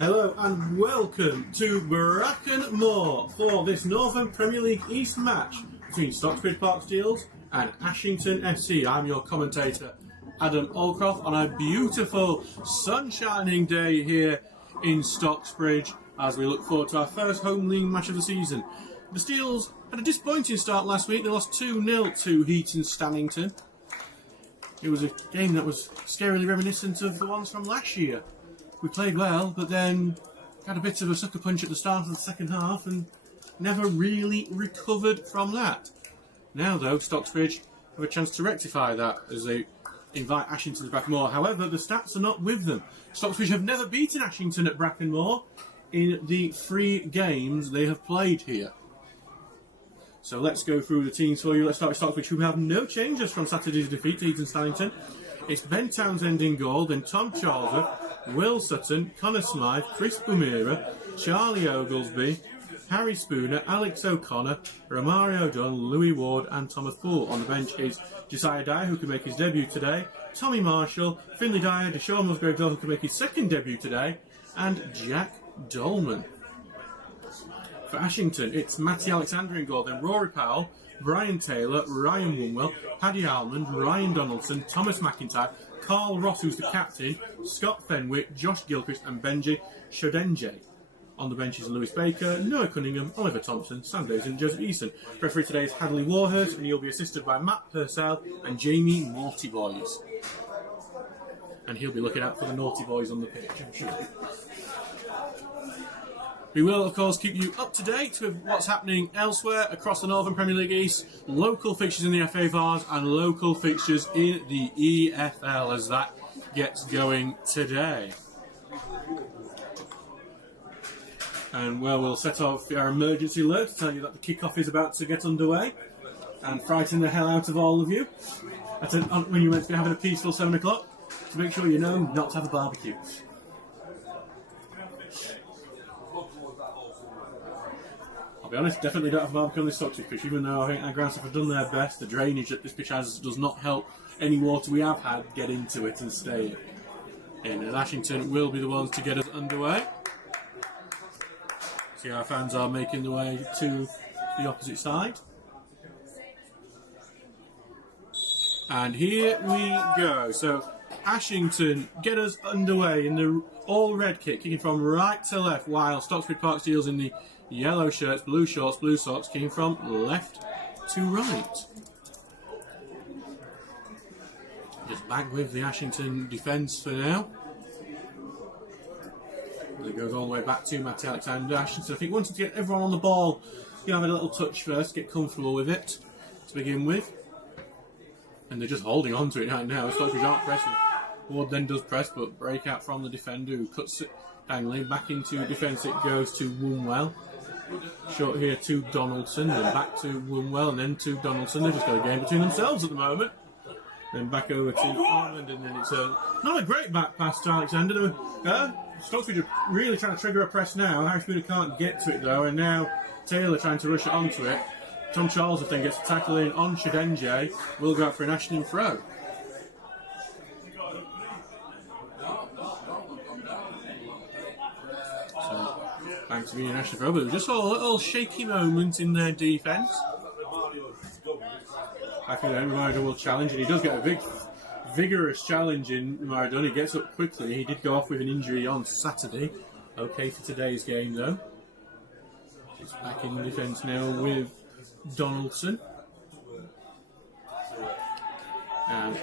Hello and welcome to Bracken Moor for this Northern Premier League East match between Stocksbridge Park Steels and Ashington FC. I'm your commentator, Adam Allcroft, on a beautiful sun-shining day here in Stocksbridge as we look forward to our first home league match of the season. The Steels had a disappointing start last week. They lost 2-0 to Heaton Stannington. It was a game that was scarily reminiscent of the ones from last year. We played well, but then had a bit of a sucker punch at the start of the second half and never really recovered from that. Now, though, Stocksbridge have a chance to rectify that as they invite Ashington to Bracken Moor. However, the stats are not with them. Stocksbridge have never beaten Ashington at Bracken Moor in the 3 games they have played here. So let's go through the teams for you. Let's start with Stocksbridge, who have no changes from Saturday's defeat to Heaton Stannington. It's Ben Townsend in goal, then Tom Charlesworth, Will Sutton, Connor Smythe, Chris Bumira, Charlie Oglesby, Harry Spooner, Alex O'Connor, Romario Dunn, Louis Ward and Thomas Poole. On the bench is Josiah Dyer, who can make his debut today, Tommy Marshall, Finley Dyer, Deshaun Musgrave, who can make his second debut today, and Jack Dolman. For Ashington, it's Matty Alexander in goal, then Rory Powell, Brian Taylor, Ryan Woonwell, Paddy Almond, Ryan Donaldson, Thomas McIntyre, Carl Ross, who's the captain, Scott Fenwick, Josh Gilchrist and Benji Shodenje. On the bench is Lewis Baker, Noah Cunningham, Oliver Thompson, Sam Davis and Joseph Easton. Referee today is Hadley Warhurst and he'll be assisted by Matt Purcell and Jamie Morty Boys. And he'll be looking out for the naughty boys on the pitch, I'm sure. We will, of course, keep you up to date with what's happening elsewhere across the Northern Premier League East, local fixtures in the FA Vars and local fixtures in the EFL as that gets going today. And well, we'll set off our emergency alert to tell you that the kickoff is about to get underway and frighten the hell out of all of you when you're meant to be having a peaceful 7 o'clock, to make sure you know not to have a barbecue. I'll be honest, definitely don't have a barbecue on this Stocksbridge pitch, even though I think our ground staff have done their best. The drainage that this pitch has does not help any water we have had get into it and stay in. And Ashington will be the ones to get us underway. See, our fans are making their way to the opposite side. And here we go. So Ashington get us underway in the all-red kit, kicking from right to left, while Stocksbridge Park Steels in the yellow shirts, blue shorts, blue socks, kicking from left to right. Just back with the Ashington defence for now. It goes all the way back to Matty Alexander. Ashington, I think, wanted to get everyone on the ball, have a little touch first, get comfortable with it to begin with. And they're just holding on to it right now. Stocksbridge aren't pressing. Ward then does press, but break out from the defender who cuts it angling. Back into defence it goes to Woonwell. Short here to Donaldson, then back to Woonwell, and then to Donaldson. They've just got a game between themselves at the moment. Then back over to Armand, and then it's not a great back pass to Alexander. Stocksbridge are really trying to trigger a press now. Harry Spooner can't get to it though, and now Taylor trying to rush it onto it. Tom Charlesworth then gets a tackle in on Shodenje. Will go out for an Ashington throw. So, back to being an Ashington throw, but we just saw a little shaky moment in their defence. Back in then, Romario will challenge, and he does get a vigorous challenge in Romario. He gets up quickly. He did go off with an injury on Saturday. Okay for today's game though. He's back in defence now with Donaldson. And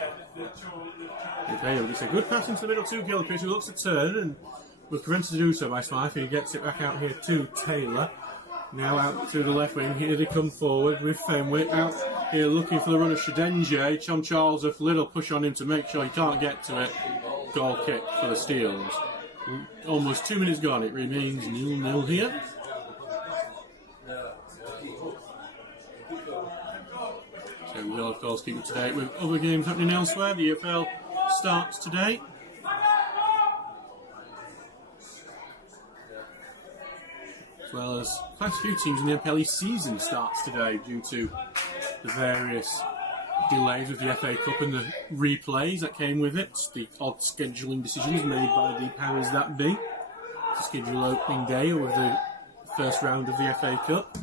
it's a good pass into the middle to Gilchrist, who looks to turn and was prevented to do so by Smythe. He gets it back out here to Taylor. Now out to the left wing. Here they come forward with Fenwick. Out here looking for the run of Shodenje. Tom Charlesworth, little push on him to make sure he can't get to it. Goal kick for the Steels. Almost 2 minutes gone. It remains 0-0 here. So we'll of course keep up to date with other games happening elsewhere. The EFL starts today. As well as quite a few teams in the MPLE season starts today due to the various delays with the FA Cup and the replays that came with it, the odd scheduling decisions made by the powers that be to schedule opening day or the first round of the FA Cup.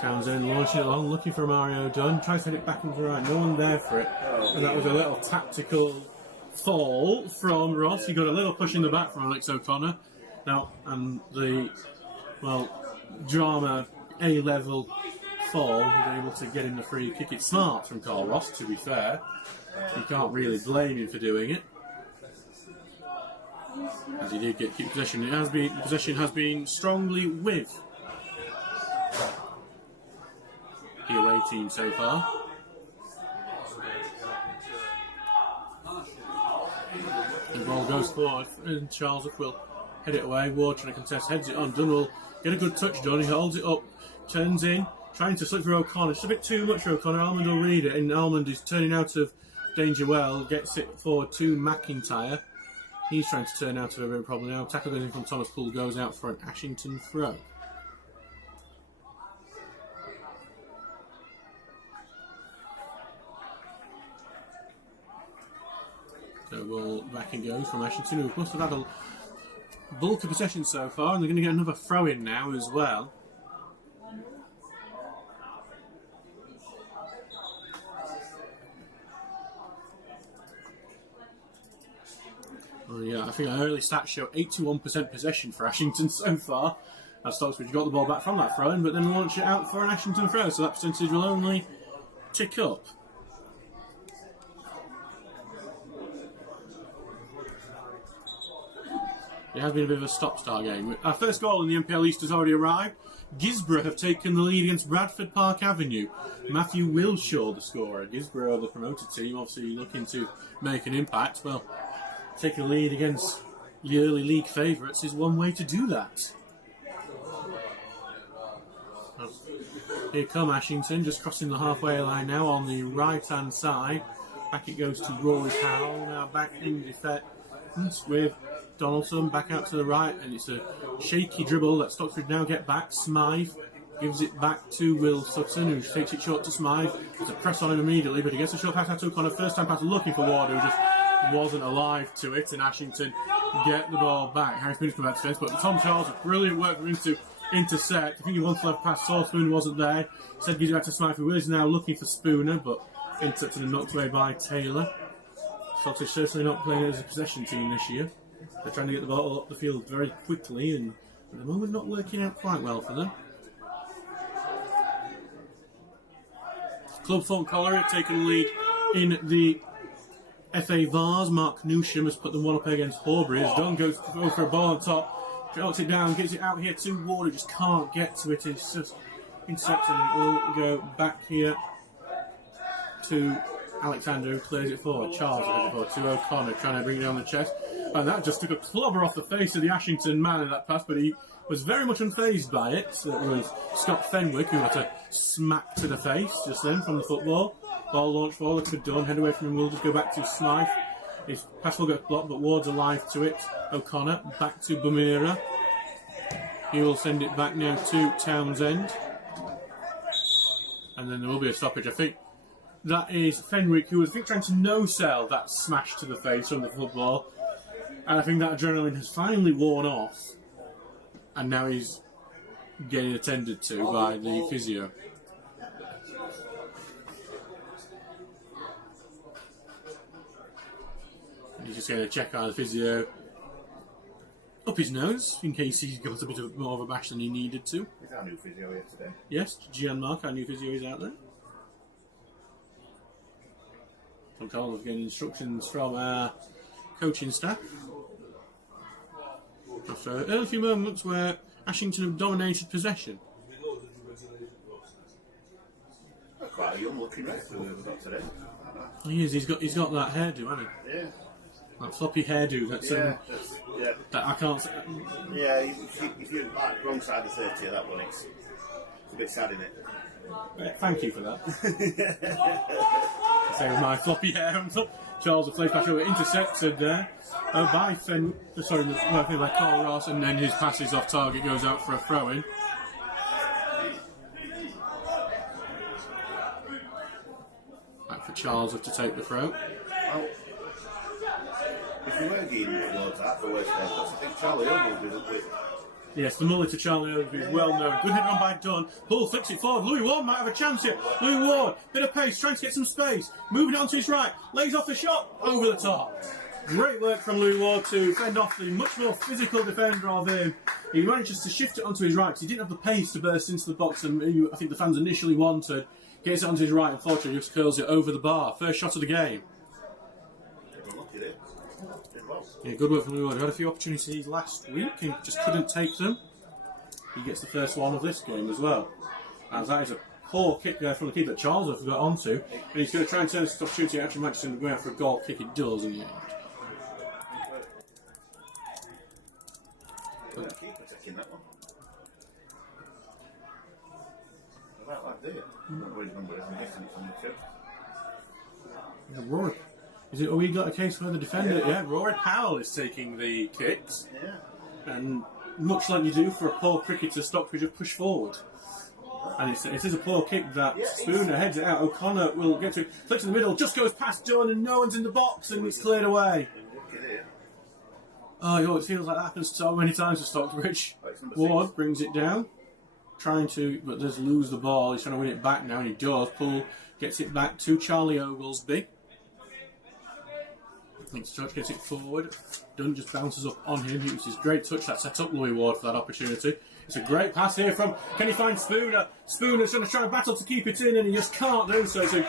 Townsend launching it along, looking for Mario Dunn, tries to hit it back into the right, no one there for it. And that was a little tactical fall from Ross. He got a little push in the back from Alex O'Connor. Now, and the, drama A-level fall, was able to get him the free kick. It's smart from Carl Ross, to be fair. You can't really blame him for doing it. As he did keep possession. Possession has been strongly with the away team so far. The ball goes forward, and Charles will head it away. Ward trying to contest, heads it on. Dunn will get a good touch done. He holds it up, turns in, trying to slip for O'Connor. It's a bit too much for O'Connor. Almond will read it, and Almond is turning out of danger well. Gets it forward to McIntyre. He's trying to turn out of a real problem now. Tackle goes in from Thomas Poole, goes out for an Ashington throw. So ball back and goes from Ashington, who must have had a bulk of possession so far, and they're going to get another throw in now as well. Well, yeah, I think our early stats show 81% possession for Ashington so far. As Stocksbridge got the ball back from that throw-in, but then launch it out for an Ashington throw, so that percentage will only tick up. It has been a bit of a stop-start game. Our first goal in the MPL East has already arrived. Gisborough have taken the lead against Bradford Park Avenue. Matthew Wilshaw, the scorer. Gisborough, the promoted team, obviously looking to make an impact. Well, taking the lead against the early league favourites is one way to do that. Here come Ashington, just crossing the halfway line now on the right-hand side. Back it goes to Rory Powell, now back in defence with Donaldson back out to the right, and it's a shaky dribble that Stocksbridge now get back. Smythe gives it back to Will Sutton, who takes it short to Smythe. There's a press on him immediately, but he gets a short pass out to O'Connor. First time pass looking for Ward, who just wasn't alive to it, and Ashington get the ball back. Harris Smith comes back to defence, but Tom Charles, brilliant work for him to intercept. I think he wanted to have pass, saw Spooner wasn't there. Said gives it back to Smythe, who is now looking for Spooner, but intercepted and knocked away by Taylor. Stocksbridge certainly not playing as a possession team this year. They're trying to get the ball up the field very quickly, and at the moment not working out quite well for them. Club Thornton Colliery have taken the lead in the FA Vars. Mark Newsham has put them one up against Horbury. As Dunn goes for a ball on top, drops it down, gets it out here to Ward, who just can't get to it. It's just intercepted, and it will go back here to Alexander, who clears it forward. Charles clears it forward to O'Connor, trying to bring it down the chest. And that just took a clobber off the face of the Ashington man in that pass, but he was very much unfazed by it. So it was Scott Fenwick who had a smack to the face just then from the football. Ball launched forward to Dunn, head away from him. We'll just go back to Smythe. His pass will get blocked, but Ward's alive to it. O'Connor back to Bumira. He will send it back now to Townsend. And then there will be a stoppage, I think. That is Fenwick, who was trying to no-sell that smash to the face from the football. And I think that adrenaline has finally worn off. And now he's getting attended to by the physio. And he's just going to check out the physio up his nose, in case he's got a bit of more of a bash than he needed to. Is our new physio here today? Yes, Gian Mark, our new physio, is out there. I'm told of getting instructions from our coaching staff. After early few moments where Ashington have dominated possession. Quite a young looking ref who we've got today. He is, he's got that hairdo, hasn't he? Yeah. That floppy hairdo that's, that I can't say. Yeah, if you're like wrong side of 30 of that one, it's a bit sad, isn't it? Thank you for that. Same with my floppy hair. Charles, the play pass over, intercepted there by by Carl Ross, and then his pass is off target, goes out for a throw-in. Charles to take the throw. Well, if we were getting towards that for worst case, I think Charlie Ogle would be the Yes, the mullet to Charlie Ogle is well known. Good hit on by Dunn. Paul flicks it forward. Louis Ward might have a chance here. Louis Ward, bit of pace, trying to get some space. Moving on to his right. Lays off the shot. Over the top. Great work from Louis Ward to fend off the much more physical defender of him. He manages to shift it onto his right because he didn't have the pace to burst into the box, and I think the fans initially wanted. Gets it onto his right, unfortunately just curls it over the bar. First shot of the game. Yeah, good work from Louis Ward. He had a few opportunities last week and just couldn't take them. He gets the first one of this game as well. As that is a poor kick there from the keeper that Charles has got onto. And he's going to try and turn this opportunity actually Manchester to go out for a goal kick. It does in the end. Rory. Is it? Oh, we got a case where the defender, Rory Powell is taking the kicks. Yeah. And much like you do for a poor cricketer, Stockbridge have pushed forward. And it is a poor kick that Spooner heads it out. O'Connor will get to it. Flicks in the middle, just goes past Dunn, and no one's in the box, and it's cleared away. Oh, it feels like that happens so many times for Stockbridge. Ward brings it down, but does lose the ball. He's trying to win it back now, and he does. Poole gets it back to Charlie Oglesby. Touch gets it forward. Dunn just bounces up on him. He uses great touch that set up Louis Ward for that opportunity. It's a great pass here from. Can he find Spooner? Spooner's going to try and battle to keep it in, and he just can't do so. So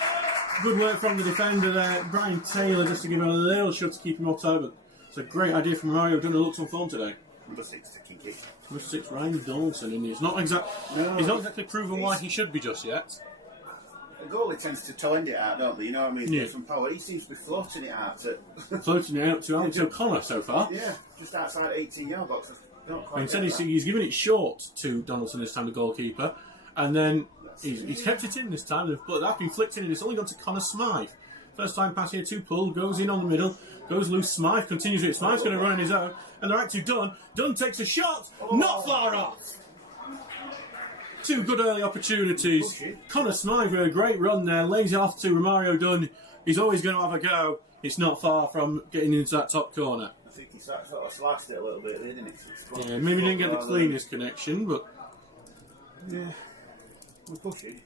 good work from the defender there, Brian Taylor, just to give him a little shove to keep him off target. It's a great idea from Mario. Dunn looks on form today. Number 6 to kick. Number 6, Ryan Donaldson, and he's not exactly proven why he should be just yet. The goalie tends to toe end it out, don't they? You know what I mean? Yeah. Some power. He seems to be floating it out to Floating it out to Alex O'Connor so far. Yeah, just outside 18-yard box. Don't quite Instead, he's given it short to Donaldson this time, the goalkeeper, and then he's kept it in this time. But that's been flicked in, and it's only gone to Connor Smythe. First time pass here to Pull, goes in on the middle, goes loose. Smythe continues it. Smythe's going to run on his own, and they're out to Dunn. Dunn takes a shot, not far off. Two good early opportunities. Connor Smythe with a great run there, lays it off to Romario Dunn. He's always going to have a go. It's not far from getting into that top corner. I think he sort of sliced it a little bit, didn't he? Yeah, maybe didn't get the cleanest connection, but yeah, we're pushing.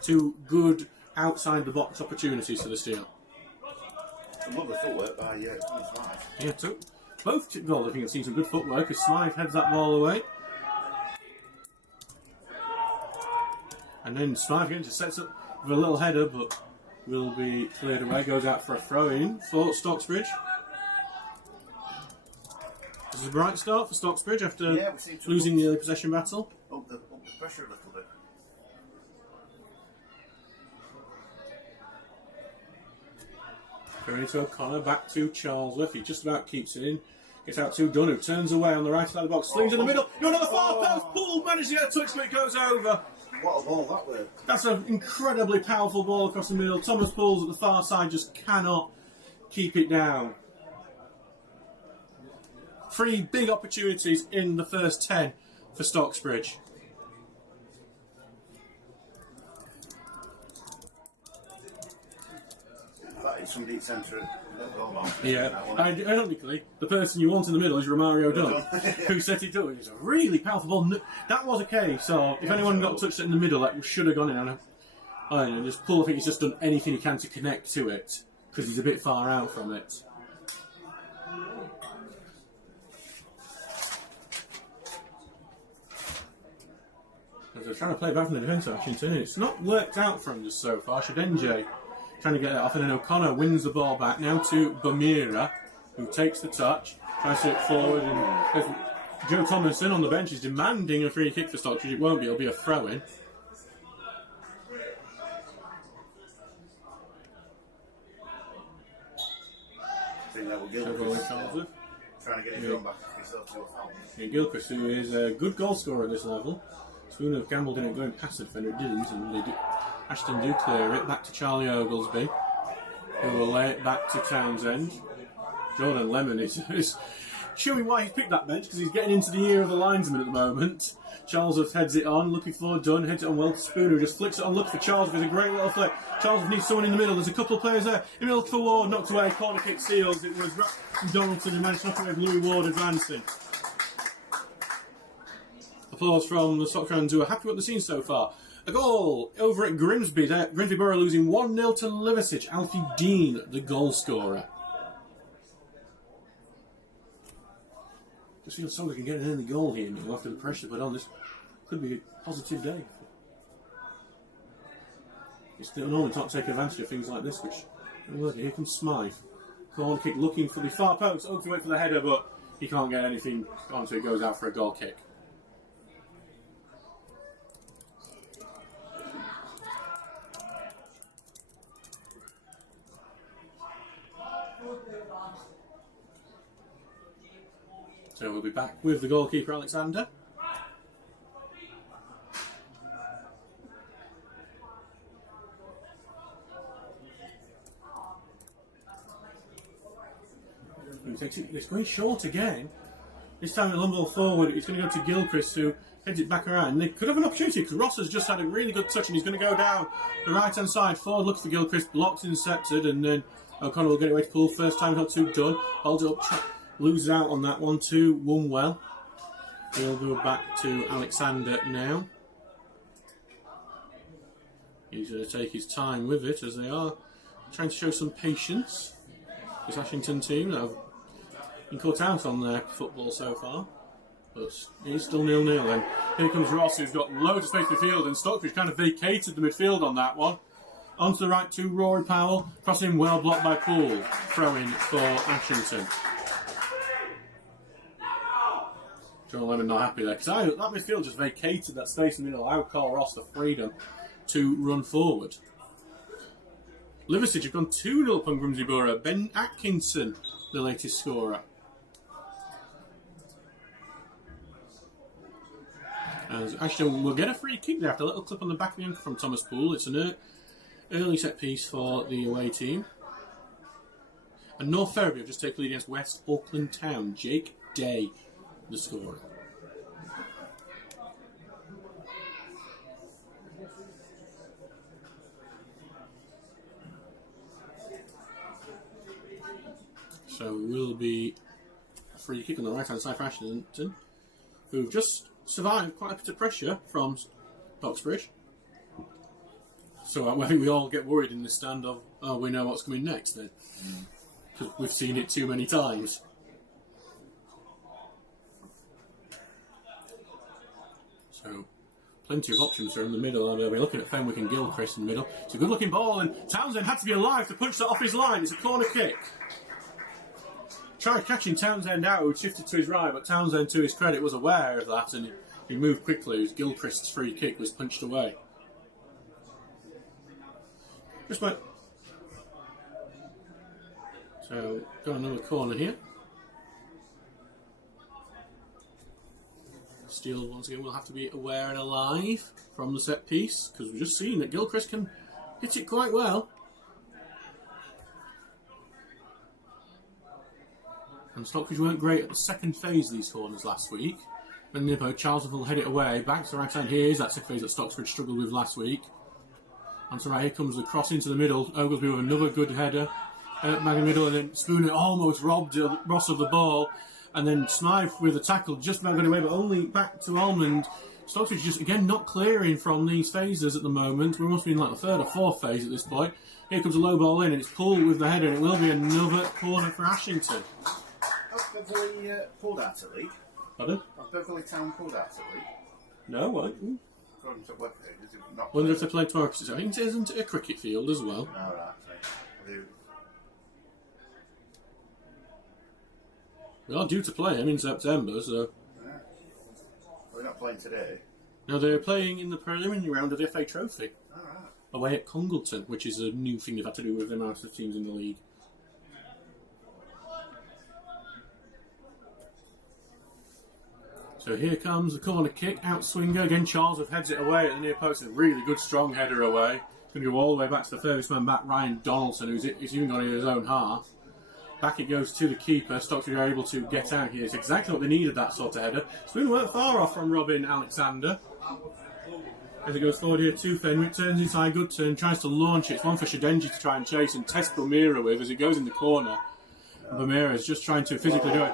Two good outside the box opportunities for the Steel. Some lovely footwork by Smythe. Yeah, both goals I think have seen some good footwork as Smythe heads that ball away. And then Smythe again just sets up with a little header, but will be cleared away. Goes out for a throw-in for Stocksbridge. This is a bright start for Stocksbridge after losing the early possession battle. Up the pressure a little bit. Going to O'Connor, back to Charlesworth. He just about keeps it in. Gets out to Dunn, who turns away on the right side of the box. Slings in the middle. You're on the far post. Poole manages to get a touch, but it goes over. What a ball that was. That's an incredibly powerful ball across the middle. Thomas Poole's at the far side just cannot keep it down. 3 big opportunities in the first 10 for Stocksbridge. That is from deep centre. Yeah, ironically, the person you want in the middle is Romario Dunn, who set it up. It was a really powerful ball. That was a case, so if anyone got touched in the middle, that should have gone in. And just Poole, I think he's just done anything he can to connect to it, because he's a bit far out from it. As they're trying to play back from the defence of Ashington, it's not worked out for him just so far. Shadenje trying to get it off, and then O'Connor wins the ball back now to Bamira, who takes the touch, tries to get forward, and Joe Thomason on the bench is demanding a free kick for Stockbridge. It won't be, it'll be a throw-in. I think that will Gilchrist trying to get his run back. Yeah, Gilchrist, who is a good goal scorer at this level. Spooner have gambled in it going past the defender, didn't, and Ashton do clear it back to Charlie Oglesby, who will lay it back to Townsend. Jordan Lemon is showing why he's picked that bench, because he's getting into the ear of the linesman at the moment. Charles heads it on, looking for Dunn, heads it on well to Spooner, who just flicks it on, looks for Charles, with a great little flick. Charles needs someone in the middle, there's a couple of players there. In the middle for Ward, knocked away, corner kick seals. It was Donaldson who managed to knock away with Louis Ward advancing. Applause from the Stock fans who are happy with what they've seen so far. A goal over at Grimsby there. Grimsby Borough losing 1-0 to Liversidge. Alfie Dean, the goal scorer. Just feels so we can get an early goal here now after the pressure put on. This could be a positive day. It's normally not take advantage of things like this, which here comes Smythe. Corner kick looking for the far post. Oakley went for the header, but he can't get anything onto it. Goes out for a goal kick. So we'll be back with the goalkeeper Alexander. It's going short again. This time at Lumble forward, it's going to go to Gilchrist, who heads it back around. They could have an opportunity because Ross has just had a really good touch and he's going to go down the right hand side. Forward looks for Gilchrist, blocked, intercepted, and then O'Connor will get away to pull. First time not too done. Holds it up. Loses out on that one, 2-1 well. He'll go back to Alexander now. He's going to take his time with it as they are trying to show some patience. This Ashington team that have been caught out on their football so far. But it's still 0-0 then. Here comes Ross, who's got loads of space in the field, and Stockbridge kind of vacated the midfield on that one. Onto the right to Rory Powell, crossing well blocked by Poole. Throw-in for Ashington. John Lemon not happy there, because that midfield just vacated that space in the middle. I would call Ross the freedom to run forward. Liversidge have gone 2-0 up on Grimsby Borough. Ben Atkinson, the latest scorer. As Ashton will get a free kick there after a little clip on the back of the ankle from Thomas Poole. It's an early set piece for the away team. And North Ferriby have just taken lead against West Auckland Town. Jake Day, the scorer. So it will be a free kick on the right hand side for Ashington, who've just survived quite a bit of pressure from Stocksbridge. So I think we all get worried in the stand of, oh, we know what's coming next then. Because we've seen it too many times. So, plenty of options are in the middle. We'll be looking at Fenwick and Gilchrist in the middle. It's a good looking ball, and Townsend had to be alive to punch that off his line. It's a corner kick. Tried catching Townsend out, who shifted to his right, but Townsend, to his credit, was aware of that and he moved quickly as Gilchrist's free kick was punched away. Just went. So, got another corner here. Steele, once again, will have to be aware and alive from the set piece, because we've just seen that Gilchrist can hit it quite well. And Stockbridge weren't great at the second phase of these corners last week. When Nippo, Charles will head it away. Back to the right hand. Here's that second phase that Stockbridge struggled with last week. And so right here comes the cross into the middle. Oglesby with another good header. Back in the middle, and then Spooner almost robbed Ross of the ball. And then Smythe with a tackle, just about got away, but only back to Almond. Stockbridge just, again, not clearing from these phases at the moment. We must be in like the third or fourth phase at this point. Here comes a low ball in, and it's Poole with the header, and it will be another corner for Ashington. Has Beverley pulled out of league? Pardon? Has Beverley Town pulled out of league? No, what? According to webpage, is it not? Wonder if they play tomorrow, because I think it isn't a cricket field as well. No, right. We are due to play him in September, so... Yeah. We're not playing today. No, they're playing in the preliminary round of the FA Trophy. All right. Away at Congleton, which is a new thing they've had to do with the amount of teams in the league. So here comes the corner kick, out swinger. Again, Charles heads it away at the near post. A really good, strong header away. It's going to go all the way back to the furthest man back, Ryan Donaldson, who's even gone in his own half. Back it goes to the keeper. Stocksbridge are able to get out here. It's exactly what they needed, that sort of header. Spoon weren't far off from Robin Alexander. As it goes forward here to Fenwick, turns inside, good turn, tries to launch it. It's one for Shidenji to try and chase and test Bumira with as it goes in the corner. Bumira is just trying to physically do it.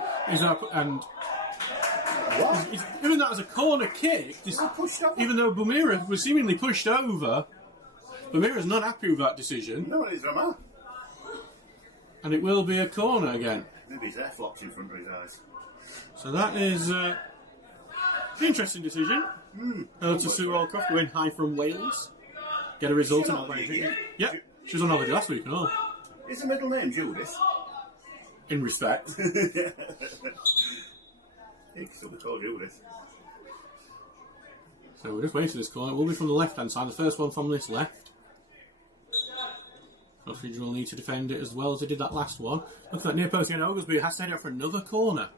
Even that as a corner kick, even though Bumira was seemingly pushed over, Bumira's not happy with that decision. No, it's Ramah. And it will be a corner again. Maybe his hair flops in front of his eyes. So that is an interesting decision. To Sue Allcroft, going high from Wales. Get a result in that. Yeah, she was on holiday last week and all. Is the middle name Judith? In respect. It can still be called Judith. So we're just waiting for this corner. It will be from the left-hand side. The first one from this left. Stocksbridge will need to defend it as well as they did that last one. Look at that near post again. Oglesby has to head out for another corner.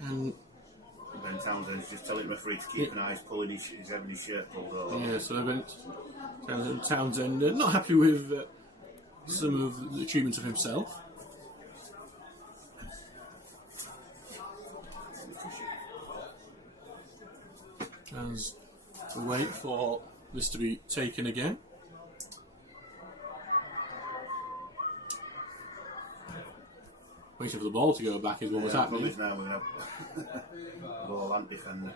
And Ben Townsend's just telling him free to keep an eye. He's pulling he's having his shirt pulled over. Yeah, so Ben Townsend not happy with some of the treatment of himself. As we wait for this to be taken again. Waiting for the ball to go back is what was happening. Now we're going to have ball and defender.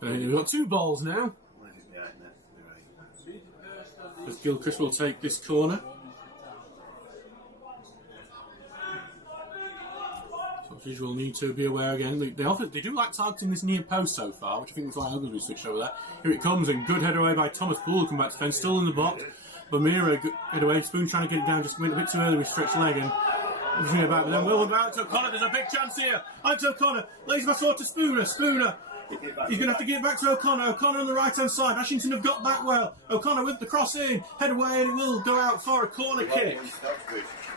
We've got two balls now. As Gilchrist will take this corner. Stocksbridge will need to be aware again. They do like targeting this near post so far, which I think was why Oglesby switched over that. Here it comes, and good head away by Thomas Poole. Come back to defend, still in the box. Bumira head away. Spoon trying to get it down, just went a bit too early with stretched leg and bring it back. But then Will back to O'Connor. There's a big chance here. Alex O'Connor lays my sword to Spooner. Spooner. He's going to have to give it back to O'Connor. O'Connor on the right hand side. Ashington have got back well. O'Connor with the cross in. Head away, and it will go out for a corner kick.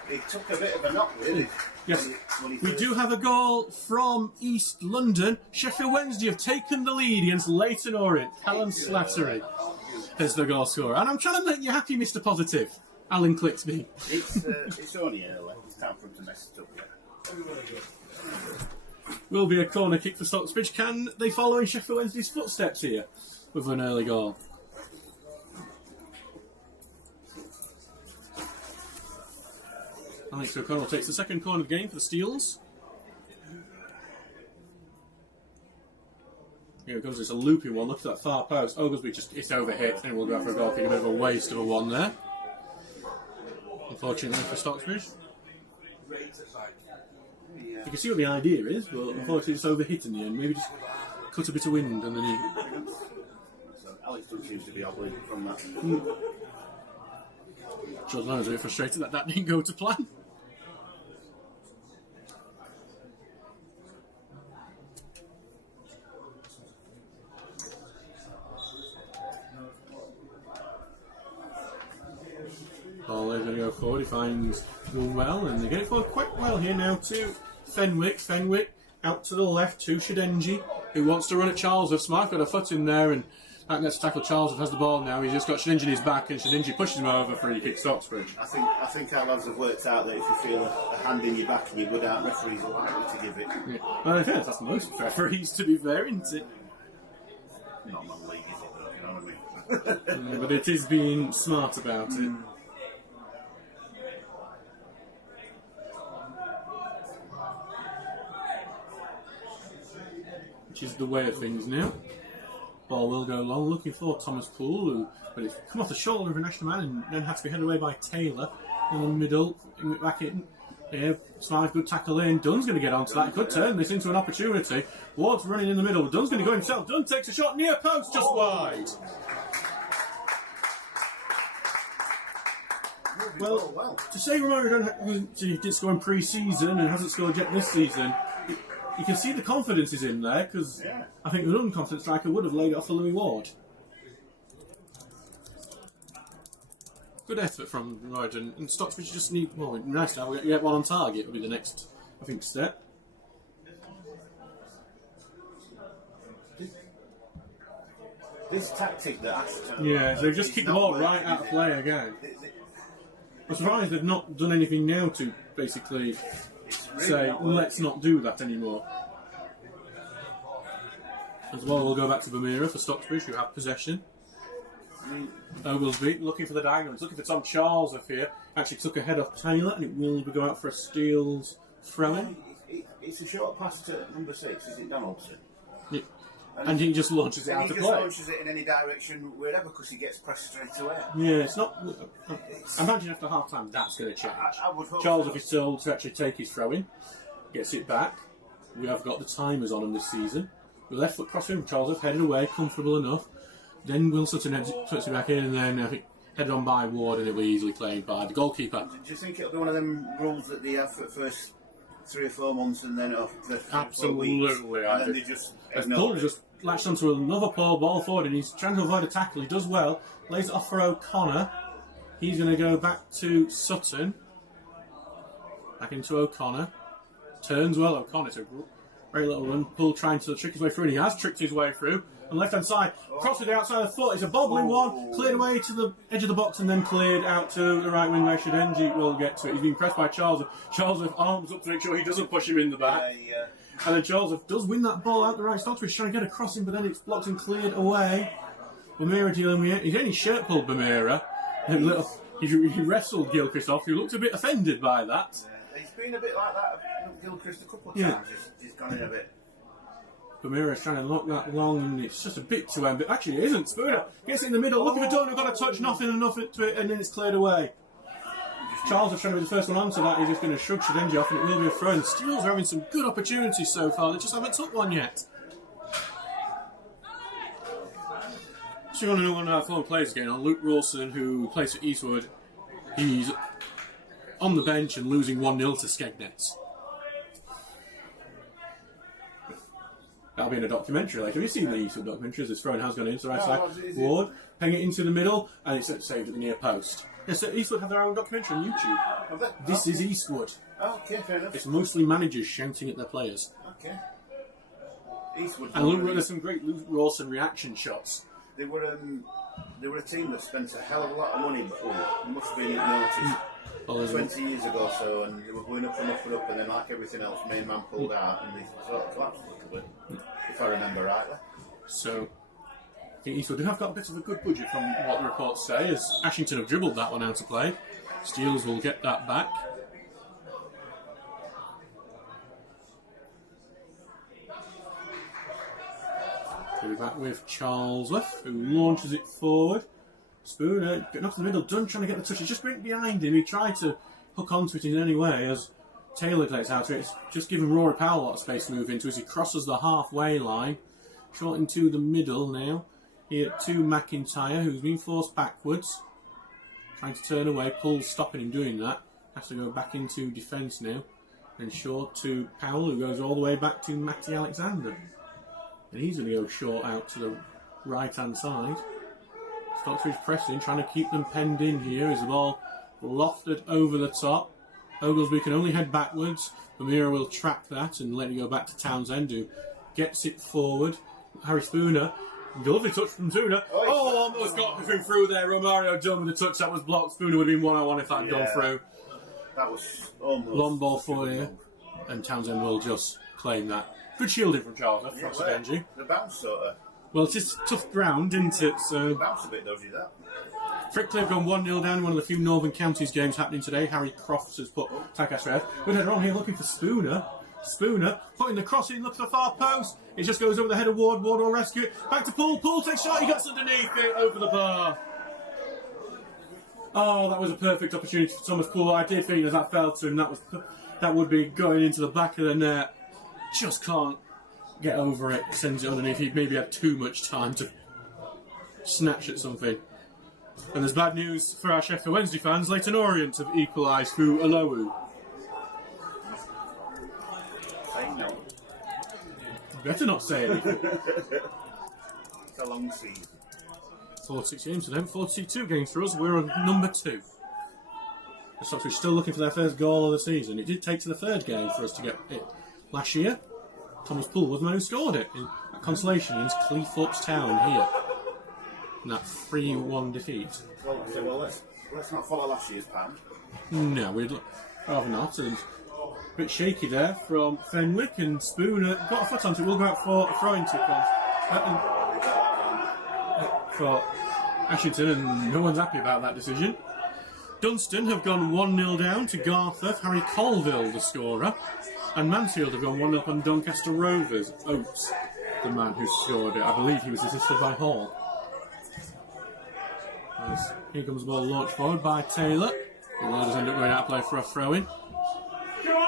He took a bit of a knock, really. Yes, we do have a goal from East London. Sheffield Wednesday have taken the lead against Leyton Orient. Callum Slattery is the goal scorer. And I'm trying to make you happy, Mr. Positive. Alan Clicksby. It's only early. It's time for him to mess it up yet. Will be a corner kick for Stocksbridge. Can they follow in Sheffield Wednesday's footsteps here with an early goal? Alex O'Connell takes the second corner of the game for the Steels. Here it goes, it's a looping one. Look at that far post. Oglesby it's overhit and we'll go for a goal kick. A bit of a waste of a one there. Unfortunately for Stocksbridge. You can see what the idea is, but unfortunately it's overhit in the end. Maybe just cut a bit of wind underneath. So Alex doesn't seem to be ugly from that. George Lennon's a bit frustrated that didn't go to plan. Ball is going to go forward. He finds one well, and they get it forward quite well here now to Fenwick. Fenwick out to the left to Shidenji, who wants to run at Charlesworth. Smart got a foot in there, and that gets to tackle. Charlesworth has the ball now. He's just got Shidenji in his back, and Shidenji pushes him over for a kick. Stocksbridge. I think our lads have worked out that if you feel a hand in your back and you're good out, referees are likely to give it. Yeah. Well, I think that's most referees, to be fair, isn't it? Not my league, is it? Though, you know what I mean? Yeah, but it is being smart about it. Which is the way of things now. Ball will go long, looking for Thomas Poole, but it's come off the shoulder of a national man and then had to be headed away by Taylor in the middle, back in. Yeah, Smythe, good tackle in. Dunn's going to get onto that. He could turn this into an opportunity. Ward's running in the middle. Dunn's going to go himself. Dunn takes a shot near post, just wide. Well, to say Romero didn't score in pre-season and hasn't scored yet this season, you can see the confidence is in there, because I think an unconfident striker would have laid it off for Louis Ward. Good effort from Royden, and Stocksbridge just need, well, nice now, we get one on target, will be the next, I think, step. This tactic that Ashington... Yeah, so just keep the ball right out of play again. I'm surprised they've not done anything now to basically say, let's not do that anymore. As well, we'll go back to Bermuda for Stocksbridge, who have possession. Oglesby looking for the diagonal. He's looking for Tom Charles up here. Actually took a head off Taylor, and it will go out for a Steele's throw-in. It's a short pass to number 6, is it Donaldson? Yeah. And he just launches it out of play. He just launches it in any direction, wherever, because he gets pressed straight away. Yeah, it's not... Imagine after half-time that's going to change. I would hope Charles, so. if he's told to actually take his throw-in, gets it back. We have got the timers on him this season. The left foot crossing, Charles have headed away, comfortable enough. Then Will Sutton puts it back in, and then I think headed on by Ward, and it will be easily claimed by the goalkeeper. Do you think it'll be one of them rules that they have for the first 3 or 4 months, and then Absolutely, and then they just as ignore Paul it? just latched onto another ball forward, and he's trying to avoid a tackle. He does well, lays it off for O'Connor. He's going to go back to Sutton. Back into O'Connor. Turns well, O'Connor. It's a very little run. Paul trying to trick his way through, and he has tricked his way through. On the left-hand side, crossed with the outside of the foot. It's a bobbling one, cleared away to the edge of the box, and then cleared out to the right wing where Shadenji will get to it. He's being pressed by Charles. Charles with arms up to make sure he doesn't push him in the back. And then Charles does win that ball out the right. Stocksbridge trying to get a crossing, but then it's blocked and cleared away. Bamira dealing with it. He's only shirt pulled Bamira. He wrestled Gilchrist off, who looked a bit offended by that. He's been a bit like that, Gilchrist, a couple of times. He's gone in a bit. Bamira's trying to lock that long, and it's just a bit too end. But actually, it isn't. Spooner gets in the middle, looking for Dunn, who got a touch, nothing to it, and then it's cleared away. Charles is trying to be the first one onto that. He's just going to shrug Shadenji off, and it will be a throw. And Steele's are having some good opportunities so far. They just haven't took one yet. So you want to know one of our former players again on Luke Rawson, who plays for Eastwood. He's on the bench and losing 1-0 to Skegness. That'll be in a documentary later. Have you seen the Eastwood documentary? As his throw has gone into the right side. Ward, paying it into the middle, and it's saved at the near post. Yes, so Eastwood have their own documentary on YouTube. This is Eastwood. Okay, fair enough. It's mostly managers shouting at their players. Okay. Eastwood. And there's some great Luke Rawson reaction shots. They were a team that spent a hell of a lot of money, but must have been noticed 20 years ago or so, and they were going up and up and up, and then like everything else, main man pulled out, and they sort of collapsed a little bit, if I remember rightly. So, I think Eastwood have got a bit of a good budget from what the reports say, as Ashington have dribbled that one out of play. Steeles will get that back. We'll be back with Charlesworth, who launches it forward. Spooner getting off the middle, Dunn trying to get the touch. He's just right behind him. He tried to hook onto it in any way as Taylor gets out to it. It's just giving Rory Powell a lot of space to move into as he crosses the halfway line. Short into the middle now. Here to McIntyre, who's been forced backwards. Trying to turn away. Paul's stopping him doing that. Has to go back into defence now. Then short to Powell, who goes all the way back to Matty Alexander. And he's going to go short out to the right-hand side. Stocksbridge pressing, trying to keep them penned in here as the ball lofted over the top. Oglesby can only head backwards. Bamira will track that and let it go back to Townsend, who gets it forward. Harry Spooner, lovely touch from Spooner. Oh, almost got him through there. Romario done with the touch that was blocked. Spooner would have been 1-on-1 if that had gone through. That was almost long ball for you, and Townsend will just claim that. Good shielding from Charles from Shadenji. The bounce sort of. Well, it's just tough ground, isn't it? So Bounce a bit dodgy, that. Frickley have gone 1-0 down in one of the few Northern Counties games happening today. Harry Crofts has put Takash red. Good header on here looking for Spooner. Spooner putting the cross in, looks for the far post. It just goes over the head of Ward. Ward will rescue it. Back to Paul. Paul takes shot. He gets underneath it over the bar. Oh, that was a perfect opportunity for Thomas Poole. I did think as that fell to him, that would be going into the back of the net. Just can't get over it. Sends it underneath. He maybe had too much time to snatch at something. And there's bad news for our Sheffield Wednesday fans. Leyton Orient have equalised through Alowu. Better not say anything. It's a long season. 46 games for them, 42 games for us. We're on number 2. The Stocksbridge still looking for their first goal of the season. It did take to the third game for us to get it. Last year, Thomas Poole was the man who scored it in consolation against Cleethorpes Town here. In that 3-1 defeat. Well, let's not follow last year's pattern. No, we'd rather not. And a bit shaky there from Fenwick, and Spooner got a foot onto it. We'll go out for a throwing tip for Ashington, and no one's happy about that decision. Dunstan have gone 1-0 down to Garthurth. Harry Colville, the scorer. And Mansfield have gone 1-0 on Doncaster Rovers. Oates, the man who scored it. I believe he was assisted by Hall. As here comes the ball launched forward by Taylor. The Rovers end up going out of play for a throw-in.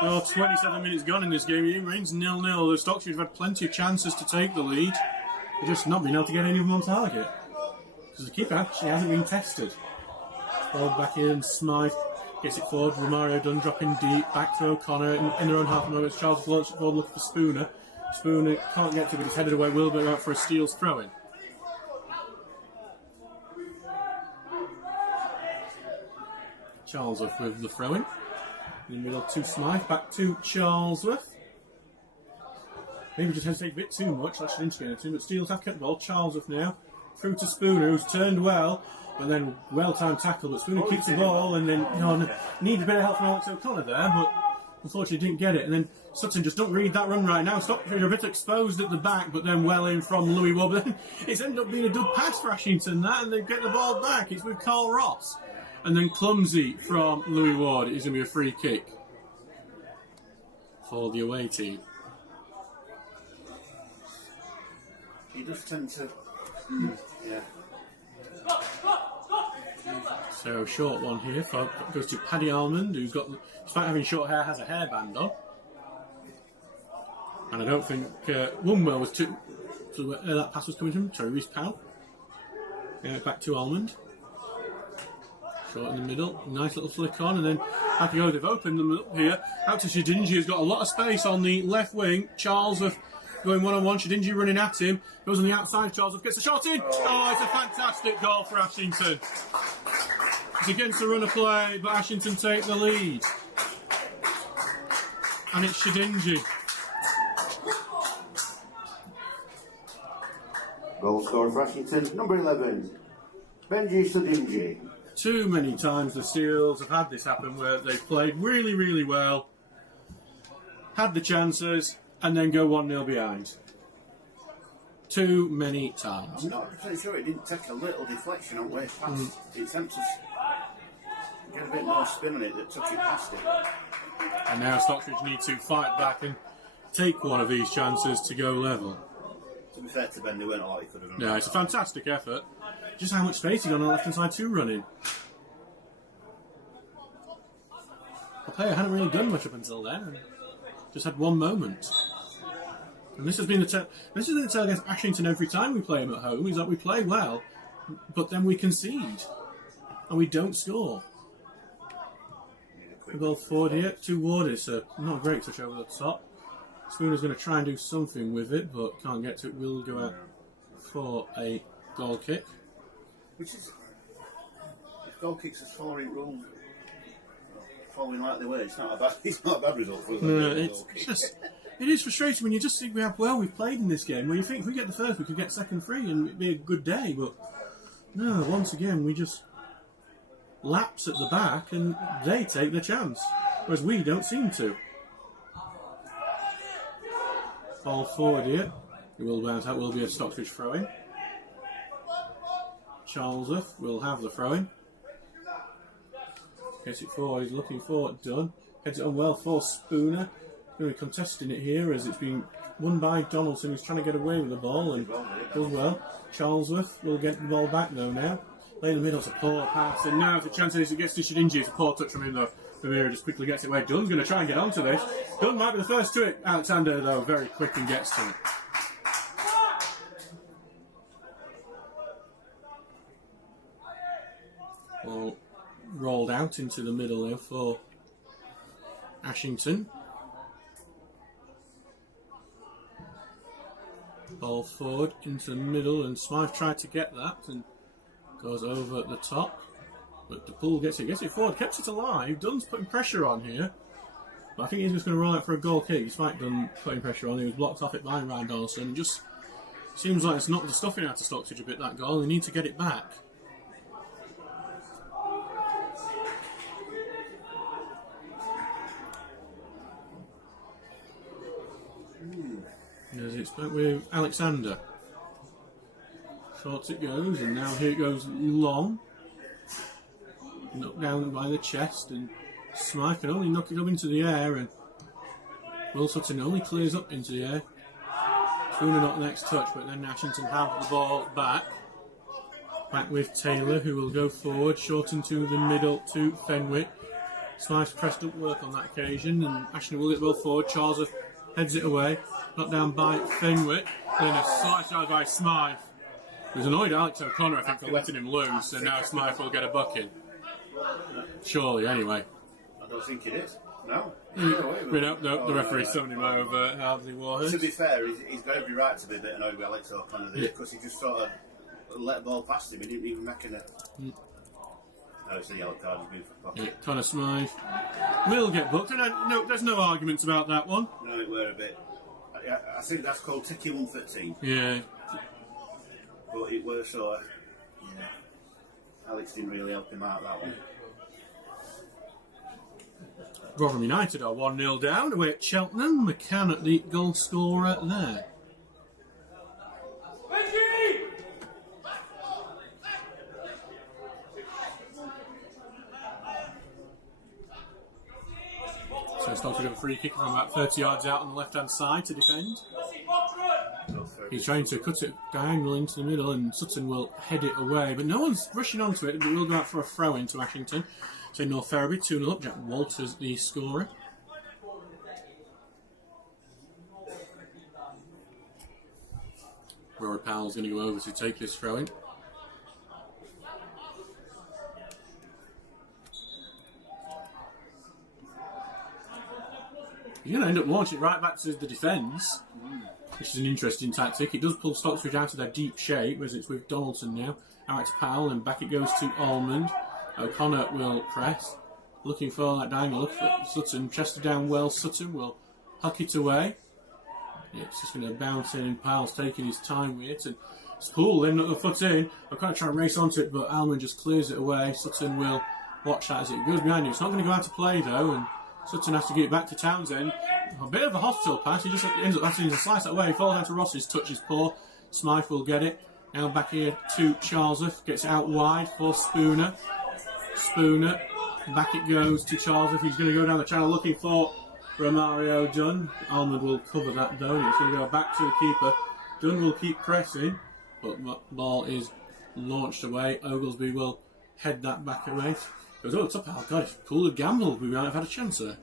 Well, 27 minutes gone in this game. It remains 0-0. The Stocksbridge have had plenty of chances to take the lead. They've just not been able to get any of them on target. Because the keeper actually hasn't been tested. Ball back in, Smythe gets it forward. Romario Dunn dropping deep, back to O'Connor in their own half a moment. Charles launches it forward looking for Spooner. Spooner can't get to it, but he's headed away. Wilbur out for a Steele's throw-in. Charlesworth with the throw-in. In the middle to Smythe, back to Charlesworth. Maybe just hesitate a bit too much, that's an interesting team, but Steele's have kept the ball. Charlesworth now, through to Spooner, who's turned well. But then well-timed tackle, but Spooner keeps the ball, and then needs a bit of help from Alex O'Connor there, but unfortunately didn't get it. And then Sutton just don't read that run right now. Stockbridge are a bit exposed at the back, but then well in from Louis Ward. But then it's ended up being a good pass for Ashington, that, and they get the ball back. It's with Carl Ross. And then clumsy from Louis Ward. It is going to be a free kick for the away team. He does tend to... yeah. So short one here goes to Paddy Almond, who's got, despite having short hair, has a hairband on. And I don't think Wunwell was too. So that pass was coming from. Sorry, Reece Powell. Back to Almond. Short in the middle, nice little flick on, and then happy go. They've opened them up here. Out to Shedinji, who's got a lot of space on the left wing. Charlesworth going one-on-one. Shedinji running at him. Goes on the outside. Charlesworth gets the shot in. Oh, it's a fantastic goal for Ashington. It's against the run of play, but Ashington take the lead. And it's Shedinji. Goal scorer for Ashington, number 11, Benji Shedinji. Too many times the Steels have had this happen where they've played really, really well, had the chances, and then go 1-0 behind. Too many times. I'm not pretty sure it didn't take a little deflection on way past. It attempted to get a bit more spin on it that took it past it. And now Stockbridge need to fight back and take one of these chances to go level. To be fair to Ben, they weren't all he could have done. No, it's a fantastic effort. Just how much space he got on the left-hand side to run in. The player hadn't really done much up until then, and just had one moment. And this has been the tell against Ashington every time we play them at home, is that we play well, but then we concede, and we don't score. The ball forward here to Ward. It's not a great touch over the top. Spooner's going to try and do something with it, but can't get to it. Will go out for a goal kick. Which is, if goal kicks is following rules, following like they were, it's not a bad result for us. No, it is frustrating when you just think we've played in this game. When you think if we get the first, we could get second free and it'd be a good day, but no, once again we just lapse at the back and they take the chance, whereas we don't seem to. Ball forward here. It will bounce out. Will be a Stockbridge throw-in. Charlesworth will have the throw-in. Gets it forward. He's looking for it. Done. Heads it on well for Spooner. Going to be contesting it here as it's been won by Donaldson, who's trying to get away with the ball and does well. Charlesworth will get the ball back though now. Lay in the middle, it's a poor pass, and now if the chance is it gets to Shedinji, it's a poor touch from him though. Vermeer just quickly gets it away. Dunn's going to try and get onto this. Dunn might be the first to it. Alexander though, very quick and gets to it. Ball rolled out into the middle there for Ashington. Ball forward into the middle, and Smythe tried to get that and goes over at the top. But DePool gets it forward, kept it alive. Dunn's putting pressure on here. But I think he's just going to roll out for a goal kick. Despite Dunn putting pressure on, he was blocked off it by Ryan Donaldson. Just seems like it's knocked the stuffing out of Stockbridge a bit, that goal. They need to get it back. It's back with Alexander. Short it goes, and now here it goes long. Knocked down by the chest, and Smythe can only knock it up into the air, and Will Sutton only clears up into the air. Spooner not the next touch, but then Ashington have the ball back. Back with Taylor, who will go forward, short into the middle to Fenwick. Smythe's pressed up work on that occasion, and Ashington will get the ball forward. Charles heads it away, knocked down by Fenwick. Then a slice out by Smythe. He was annoyed at Alex O'Connor, I think, for letting him loose, and now Smythe will get a bucket. Surely, anyway. I don't think it is. No. The referee summoned him over Harvey Warhurst. To be fair, he's got every right to be a bit annoyed with Alex O'Connor there, because he just sort of let the ball past him. He didn't even reckon it. No, it's a yellow card. He's been for pocket. Yeah, Connor Smythe will get booked. And no, there's no arguments about that one. No, it were a bit. I think that's called ticky 113. Yeah. But it were sort of. Yeah. Alex didn't really help him out that one. Rotherham United are 1-0 down away at Cheltenham. McCann at the goal scorer there. So Stocksbridge have a free kick from about 30 yards out on the left-hand side to defend. He's trying to cut it diagonal into the middle, and Sutton will head it away, but no one's rushing onto it. But we'll go out for a throw into Ashington. So North Ferriby 2-0 up. Jack Walters the scorer. Rory Powell's going to go over to take this throw in. He's going to end up launching it right back to the defence, which is an interesting tactic. It does pull Stocksbridge out of their deep shape, as it's with Donaldson now. Out to Powell, and back it goes to Almond. O'Connor will press, looking for that diagonal. Look for Sutton, chested down well. Sutton will huck it away. It's just going to bounce in, and Powell's taking his time with it. And it's cool, then the foot in. O'Connor trying to race onto it, but Almond just clears it away. Sutton will watch that as it goes behind him. It's not going to go out to play though, and Sutton has to get it back to Townsend. A bit of a hospital pass. He just ends up having to slice that away. He falls down to Ross's, touches poor. Smythe will get it. Now back here to Charlesworth. Gets it out wide for Spooner. Spooner. Back it goes to Charlesworth. He's going to go down the channel looking for Romario Dunn. Almond will cover that though. It's going to go back to the keeper. Dunn will keep pressing, but the ball is launched away. Oglesby will head that back away. Goes over the top. Oh God, if Poole had gambled, we might have had a chance there.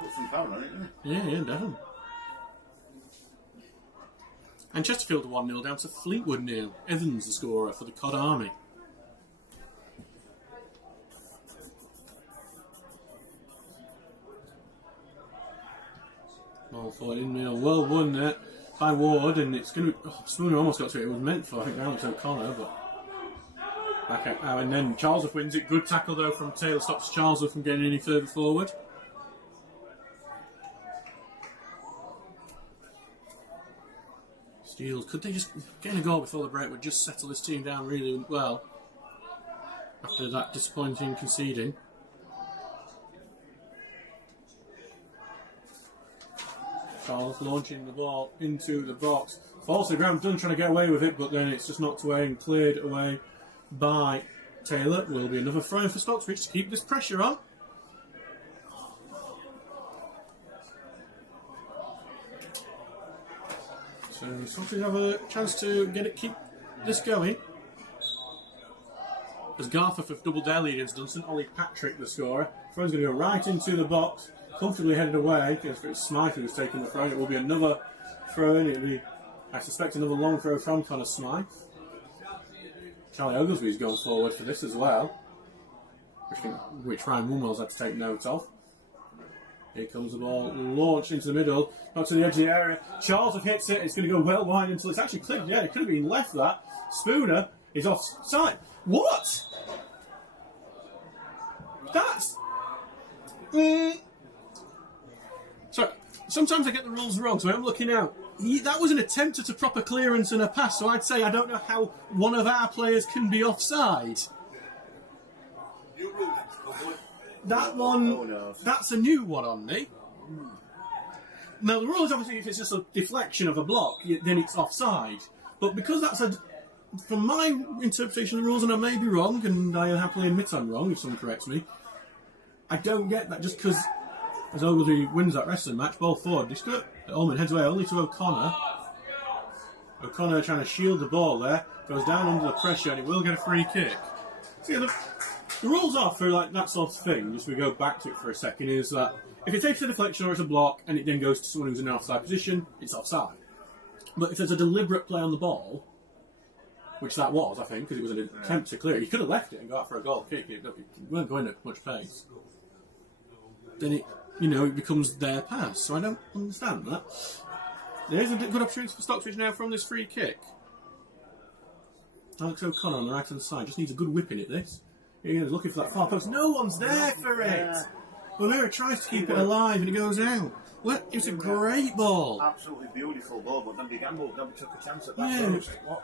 Put some power on it, didn't he? Yeah, definitely. And Chesterfield are 1-0 down to Fleetwood now. Evans the scorer for the Cod Army. Ball forward in there. Well won there by Ward, and it's going to be. Spooner almost got to it. It was meant for, I think, Alex O'Connor, but. Back out, and then Charlesworth wins it. Good tackle though from Taylor, stops Charlesworth from getting any further forward. Steels, could they just get a goal before the break would just settle this team down really well after that disappointing conceding. Charles launching the ball into the box. Falls to the ground, Dunn trying to get away with it, but then it's just knocked away and cleared away by Taylor. Will be another throw for Stocksbridge to keep this pressure on. So Stocksbridge have a chance to keep this going. As Garforth have doubled their lead against Dunstan, Ollie Patrick the scorer. Throw's going to go right into the box, comfortably headed away. Because it's Smythe who's taking the throw. It will be another throw in. It'll be, I suspect, another long throw from Connor Smythe. Charlie Oglesby's gone forward for this as well, which Ryan Mumwell's had to take note of. Here comes the ball, launched into the middle, not to the edge of the area. Charles hits it, it's going to go well wide until it's actually cleared. Yeah, it could have been left that. Spooner is offside. What? That's... So, sometimes I get the rules wrong, so I'm looking out. That was an attempt at a proper clearance and a pass, so I'd say I don't know how one of our players can be offside. That one, that's a new one on me. Now, the rule is obviously if it's just a deflection of a block, then it's offside. But because that's from my interpretation of the rules, and I may be wrong, and I happily admit I'm wrong if someone corrects me, I don't get that just because as Ogilvie wins that wrestling match, ball forward, Ullman heads away only to O'Connor. O'Connor trying to shield the ball there, goes down under the pressure, and he will get a free kick. So yeah, the rules are for like that sort of thing, just we go back to it for a second, is that if it takes a deflection or it's a block and it then goes to someone who's in an offside position, it's offside. But if there's a deliberate play on the ball, which that was, I think, because it was an attempt to clear it, you could have left it and got out for a goal kick, you weren't going at much pace. Then it becomes their pass, so I don't understand that. There is a good opportunity for Stocksbridge now from this free kick. Alex O'Connor on the right hand side just needs a good whipping at this. He's looking for that far post. No one's there for it! Bamira tries to keep it alive and it goes out. Well, it's a great ball. Absolutely beautiful ball, but nobody gambled, nobody took a chance at that. Yeah. What?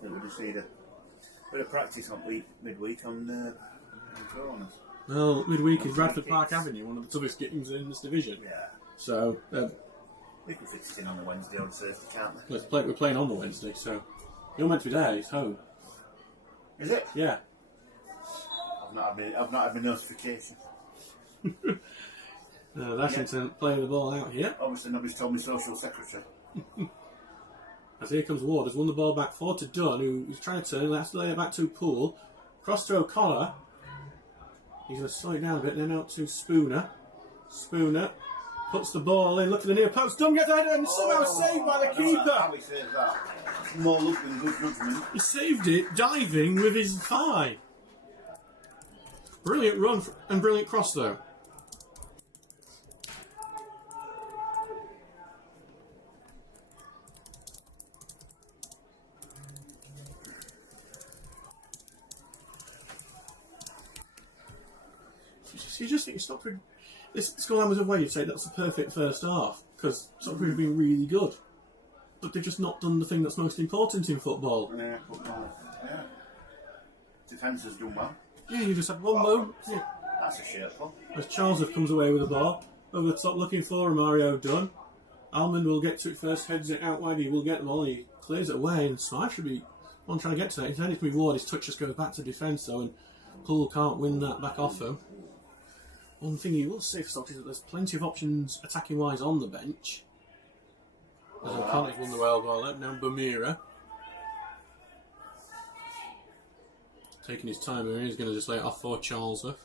We just need a bit of practice on midweek on corners. Well, midweek is Bradford Park Avenue, one of the toughest games in this division. Yeah. So, we can fit it in on the Wednesday or Thursday, can't we? we're playing on the Wednesday, so you're meant to be there, it's home. Is it? Yeah. I've not had my notification. Ashington playing the ball out here. Obviously nobody's told me social secretary. As here comes Ward, has won the ball back forward to Dunn, who's trying to turn, he'll have to lay it back to Poole. Cross to O'Connor. He's going to slow it down a bit, then out to Spooner. Spooner puts the ball in, look at the near post. Dunn gets ahead and somehow saved by the keeper. How he saved that. More luck than good judgment. He saved it, diving with his thigh. Brilliant run and brilliant cross though. You just think Stockbridge, this scoreline was away, you'd say that's the perfect first half, because Stockbridge have been really good. But they've just not done the thing that's most important in football. Yeah, defence has done well. Yeah, you just had one moment. Yeah. That's a shit ball. As Charles comes away with the ball, over the top looking for Mario Dunn. Almond will get to it first, heads it out wide, he will get the ball, he clears it away, and Smythe should be one trying to get to that. Instead, it's with Ward, his touch just goes back to defence though, and Poole can't win that back off him. One thing you will say for Stockbridge is that there's plenty of options attacking wise on the bench. As O'Connor's won the well ball out, now Bamira. Taking his time here, he's going to just lay it off for Charlesworth.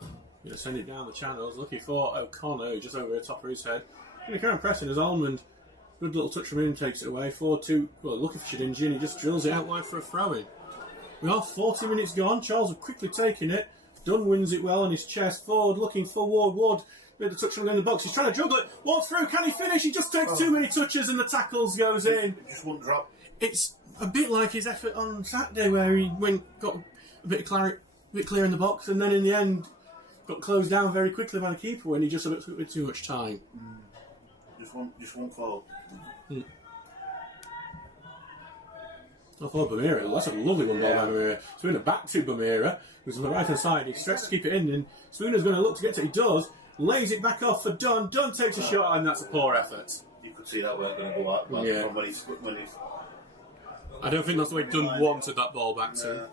Going to send it down the channels, looking for O'Connor, just over the top of his head. Going to carry on pressing as Almond, good little touch from him, takes it away. 4-2, well, looking for Shedinji, and he just drills it out wide for a throw-in. We are 40 minutes gone, Charlesworth quickly taking it. Dunn wins it well on his chest, forward looking for Ward. Ward with the touch on in the box, he's trying to juggle it. Ward's through, can he finish? He just takes too many touches and the tackles goes in. Just one drop. It's a bit like his effort on Saturday where he got a bit clear in the box and then in the end got closed down very quickly by the keeper when he just took a bit too much time. Just one fall. Oh, for Bamira, that's a lovely one by Bamira. Spooner back to Bamira, who's on the right hand side. He stretches to keep it in, and Spooner's going to look to get to it. He does, lays it back off for Dunn. Dunn takes a shot, and that's a poor effort. You could see that weren't going to go out from when he's. I don't think that's the way Dunn wanted that ball back to.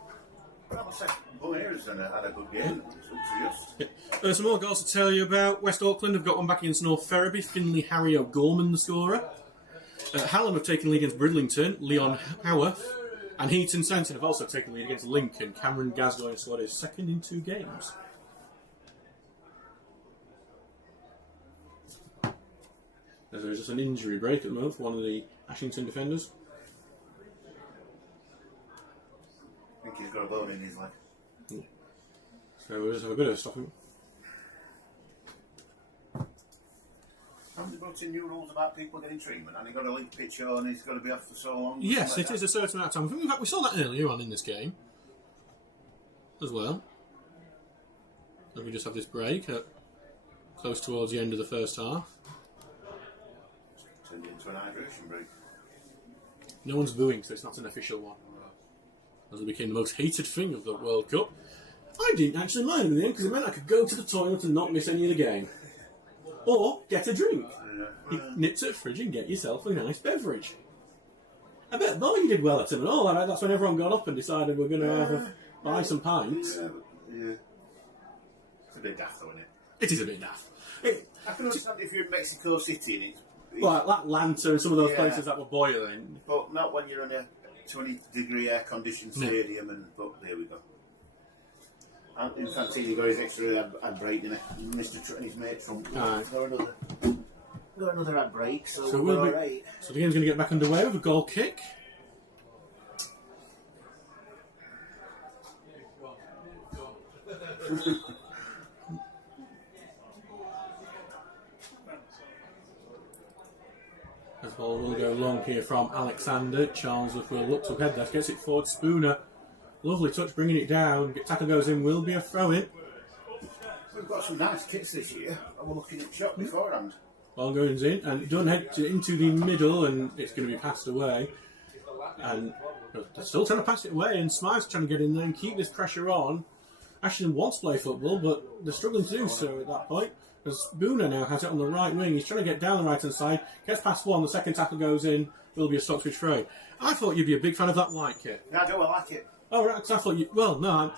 Bamira's had a good game. There's some more goals to tell you about. West Auckland have got one back against North Ferriby. Finley Harry O'Gorman, the scorer. Hallam have taken lead against Bridlington, Leon Howarth, and Heaton Centre have also taken lead against Lincoln. Cameron Gascoigne scored his second in 2 games. There's just an injury break at the moment for one of the Ashington defenders. I think he's got a bone in his leg. So we'll just have a bit of a stopping. Haven't they brought in new rules about people getting treatment? And he got a league picture and he's got to be off for so long? Yes, it is a certain amount of time. In fact, we saw that earlier on in this game as well. So we just have this break at close towards the end of the first half. Turned it into an hydration break. No one's booing, so it's not an official one. As it became the most hated thing of the World Cup. I didn't actually mind him in the end because it meant I could go to the toilet and not miss any of the game. Or get a drink. You nip to the fridge and get yourself a nice beverage. I bet Bowie did well at him and all. That's when everyone got up and decided we're going to buy some pints. Yeah. It's a bit daft, though, isn't it? It is a bit daft. I can understand if you're in Mexico City and it's... Like Atlanta and some of those places that were boiling. But not when you're in a 20-degree air-conditioned stadium, but there we go. In fact, he got his extra ad break, didn't he? Mr. Trump and his mate Trump. Got another ad break, so we're all right. So the game's going to get back underway with a goal kick. As ball will go long here from Alexander. Charlesworth will look to head there, gets it forward. Spooner, lovely touch, bringing it down. Tackle goes in, will be a throw in. We've got some nice kits this year. I was looking at shot beforehand. Ball goes in, and Dunn heads into the middle, and it's going to be passed away. And they're still trying to pass it away, and Smythe's trying to get in there and keep this pressure on. Ashington wants to play football, but they're struggling to do so at that point. As Spooner now has it on the right wing, he's trying to get down the right hand side, gets past one, the second tackle goes in, will be a Stocksbridge throw. I thought you'd be a big fan of that white kit. No, I do, I like it. Oh, right, because I thought you... Well, no,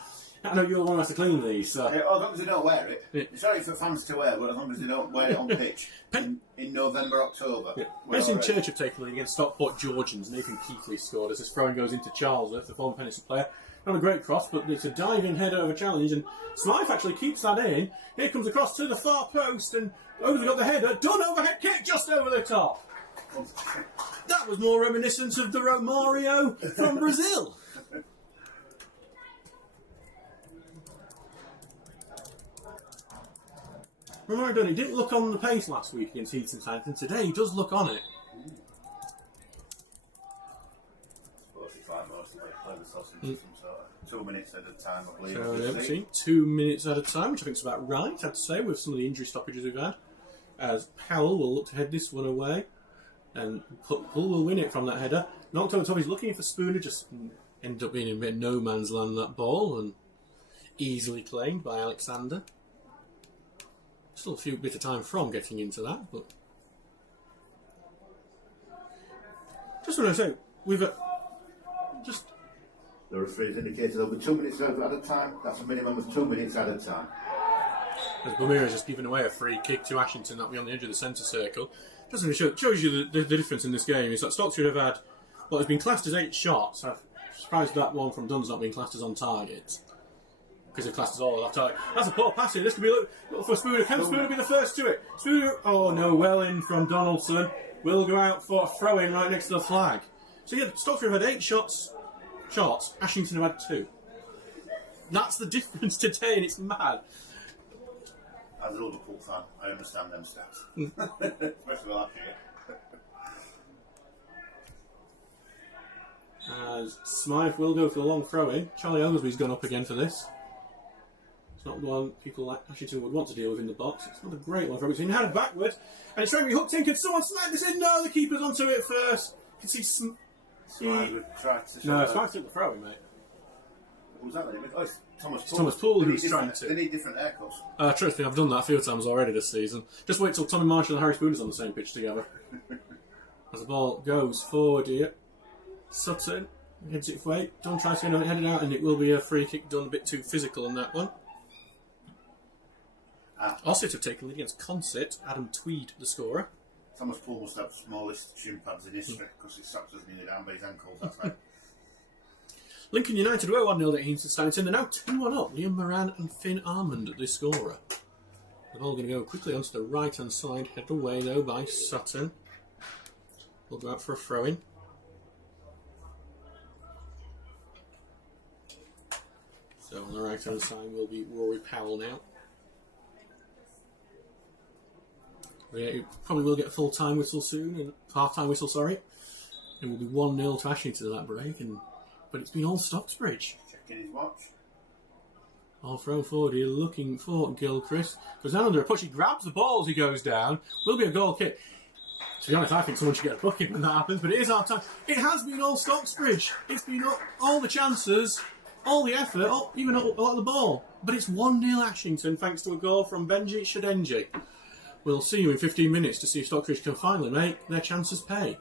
I know you're the one who has to clean these, so... As long as they don't wear it. It's sorry for fans to wear, but as long as they don't wear it on pitch in November, October. Pennison Church have taken lead against Stockport Georgians. Nathan Keithley scored as this throw-in goes into Charlesworth, the former Pennison player. Not a great cross, but it's a diving header over challenge, and Smythe actually keeps that in. Here comes across to the far post, and over got the header. Done overhead kick just over the top. That was more reminiscent of the Romario from Brazil. Romario didn't look on the pace last week against Heaton Sainton. Today he does look on it. Some sort of 2 minutes at a time, I believe. So, 2 minutes at a time, which I think is about right, I'd say, with some of the injury stoppages we've had. As Powell will look to head this one away, and Hull will win it from that header. Knocked over the top, he's looking for Spooner, just ended up being in a bit no man's land, that ball, and easily claimed by Alexander. Still a few bit of time from getting into that, but... Just want to say, we've... just... The referee's indicated there'll be 2 minutes at a time. That's a minimum of 2 minutes at a time. As Bumira has just given away a free kick to Ashington, that'll be on the edge of the centre circle. Just shows you the difference in this game is that Stocksbridge have had what has been classed as 8 shots. I'm surprised that one from Dunn's not being classed as on target. Because they've classed as all off target. That's a poor pass here. This could be look for Spooner. Can Spooner be the first to it? Spooner, oh no, well in from Donaldson. Will go out for a throw in right next to the flag. So yeah, Stocksbridge have had 8 shots. Ashington have had 2. That's the difference today, and it's mad. As a Liverpool fan, I understand them stats. Especially last year. As Smythe will go for the long throw in. Charlie Oglesby's gone up again for this. It's not one people like Ashington would want to deal with in the box. It's not a great one for Oglesby. Headed backward, and it's trying to be hooked in. Can someone snipe this in? No, the keeper's onto it first. You can see Smythe tried to no, Smythe took the throw in, mate. What was that then? Oh, it's Thomas Poole. Thomas Poole who's trying to. They need different haircuts. Trust me, I've done that a few times already this season. Just wait till Tommy Marshall and Harry Spooner's on the same pitch together. As the ball goes forward here, Sutton heads it away. Don't try to head it out, and it will be a free kick done a bit too physical on that one. Ossett have taken lead against Concert. Adam Tweed, the scorer. Thomas Poole must have the smallest shin pads in history because his socks was nearly down by his ankles. That's right. Lincoln United were 1-0 at Heaton Sainton. They're now 2-1 up. Liam Moran and Finn Armand at the scorer. The ball going to go quickly onto the right-hand side. Headed away, though, by Sutton. We'll go out for a throw-in. So on the right-hand side will be Rory Powell now. We probably will get a full-time whistle soon, half-time whistle, sorry. It will be 1-0 to Ashington at that break, but it's been all Stocksbridge. Checking his watch. All thrown forward here, looking for Gilchrist. Goes down under a push, he grabs the ball as he goes down. Will be a goal kick. To be honest, I think someone should get a booking when that happens, but it is our time. It has been all Stocksbridge. It's been all the chances, all the effort, even a lot of the ball. But it's 1-0 Ashington thanks to a goal from Benji Shadenji. We'll see you in 15 minutes to see if Stocksbridge can finally make their chances pay.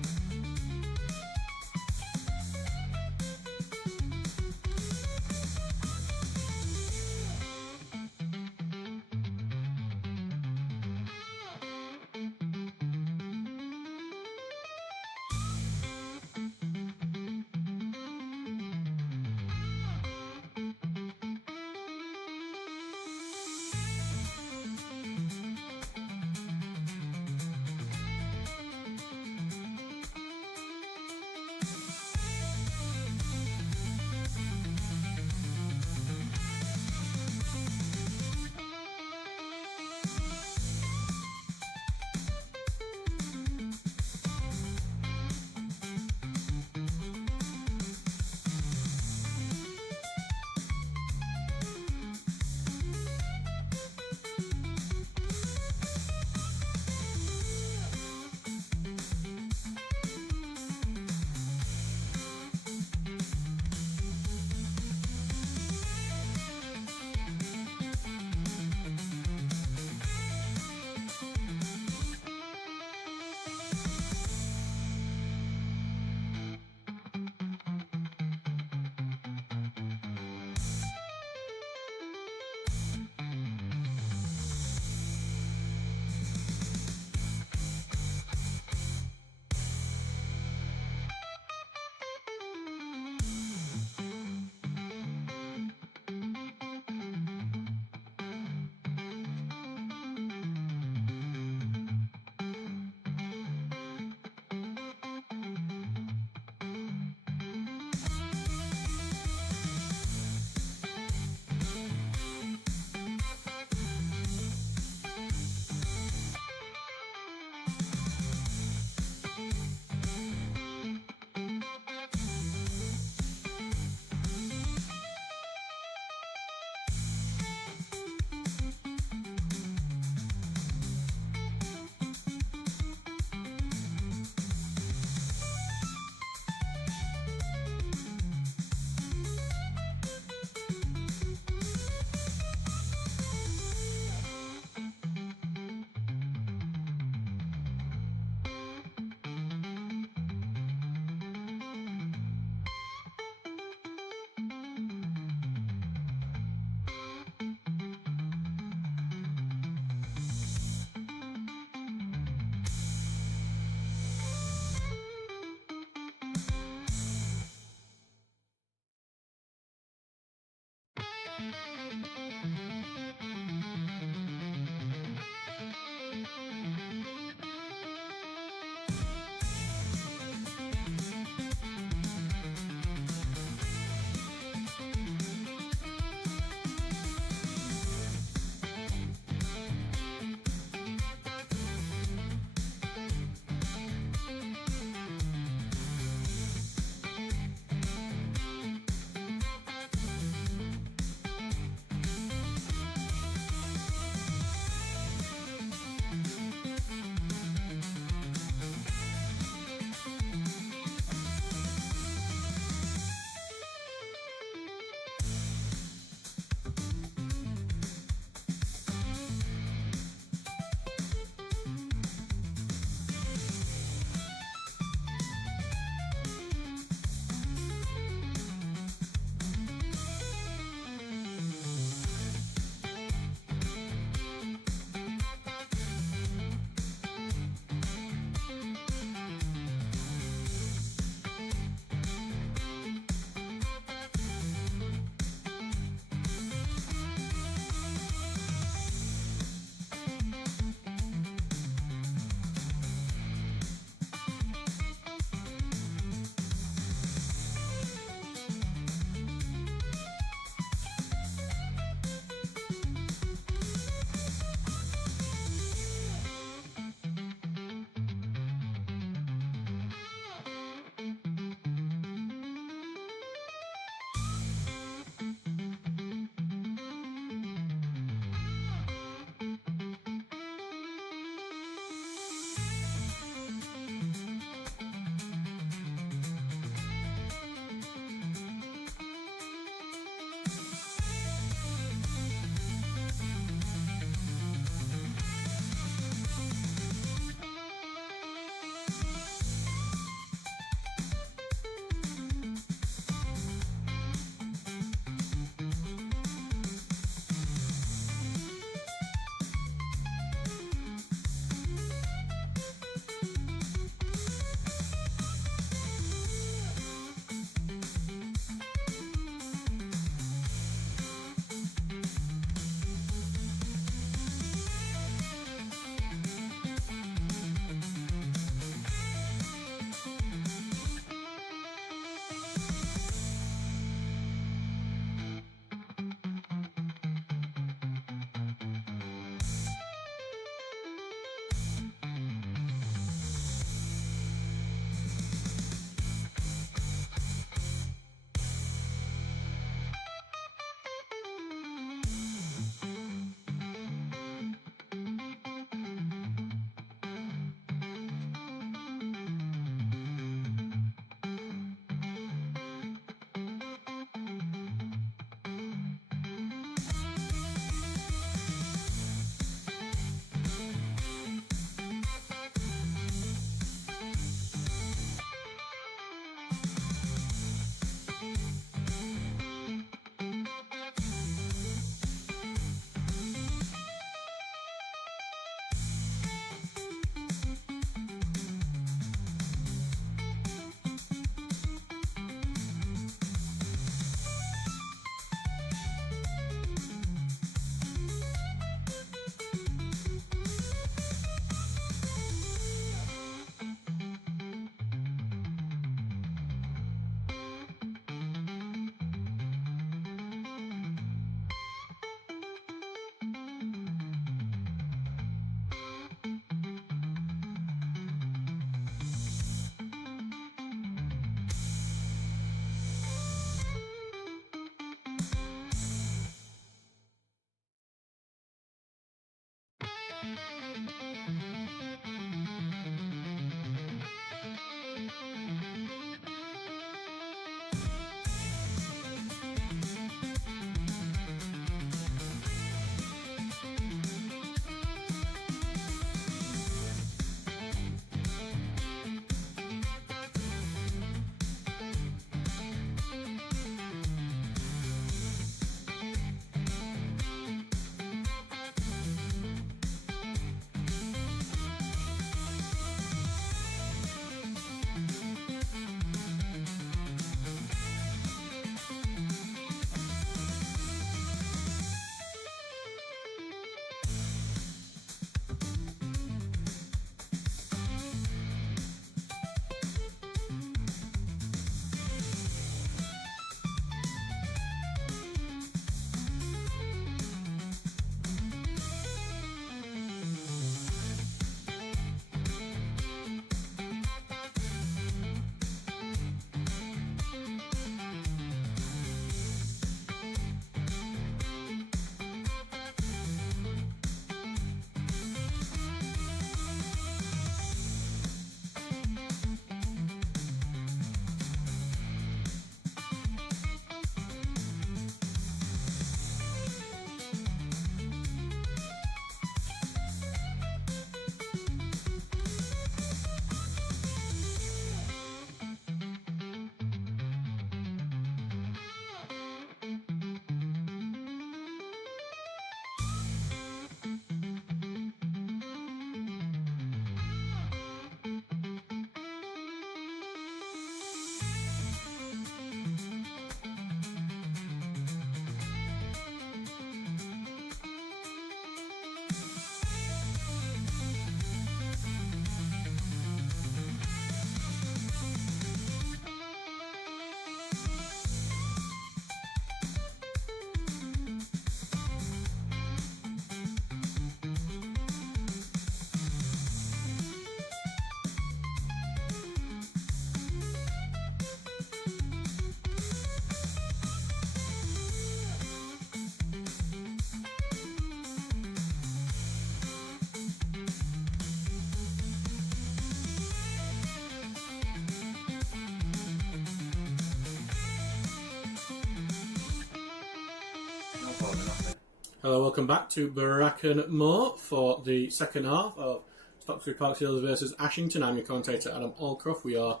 Hello, welcome back to Bracken Moor for the second half of Stocksbridge Park Steelers versus Ashington. I'm your commentator, Adam Allcroft. We are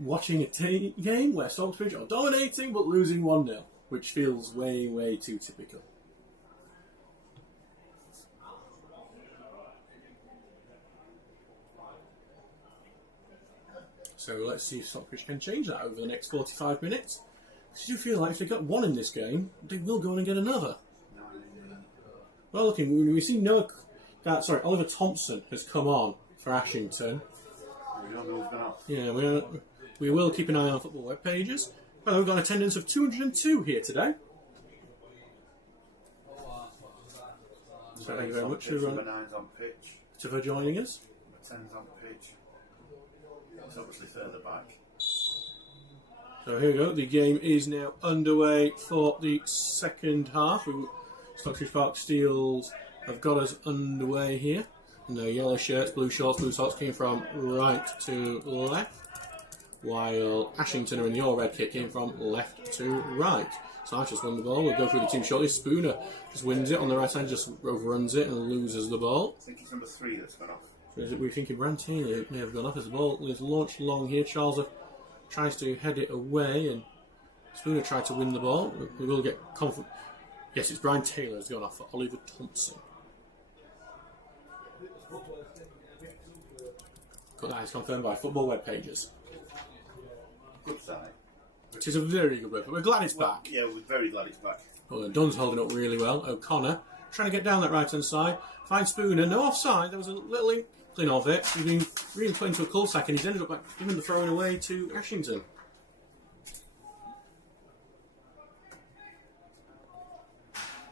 watching a game where Stocksbridge are dominating but losing 1-0, which feels way, way too typical. So let's see if Stocksbridge can change that over the next 45 minutes. I do feel like if they got one in this game, they will go on and get another. Well, looking, we see Oliver Thompson has come on for Ashington. We don't know what's going on. Yeah, we will keep an eye on football web pages. Well, we've got an attendance of 202 here today. So thank you very much for joining us. Number 10's on pitch. It's obviously further back. So here we go, the game is now underway for the second half. Stocksbridge Park Steels have got us underway here. And the yellow shirts, blue shorts, blue socks came from right to left, while Ashington are in the all-red kit came from left to right. So Ash just won the ball. We'll go through the team shortly. Spooner just wins it on the right side, just overruns it and loses the ball. I think it's number 3 that's gone off. So we're thinking Brantini may have gone off as the ball is launched long here. Charles tries to head it away, and Spooner tried to win the ball. We will get confident. Yes, it's Brian Taylor has gone off for Oliver Thompson. That is confirmed by football web pages. Good sign. It is a very good web, but we're glad it's back. Yeah, we're very glad it's back. Well, Dunn's holding up really well. O'Connor trying to get down that right hand side. Finds Spooner. No offside. There was a little inkling of it. He's been really put into a cul-de-sac, and he's ended up giving the throwing away to Ashington.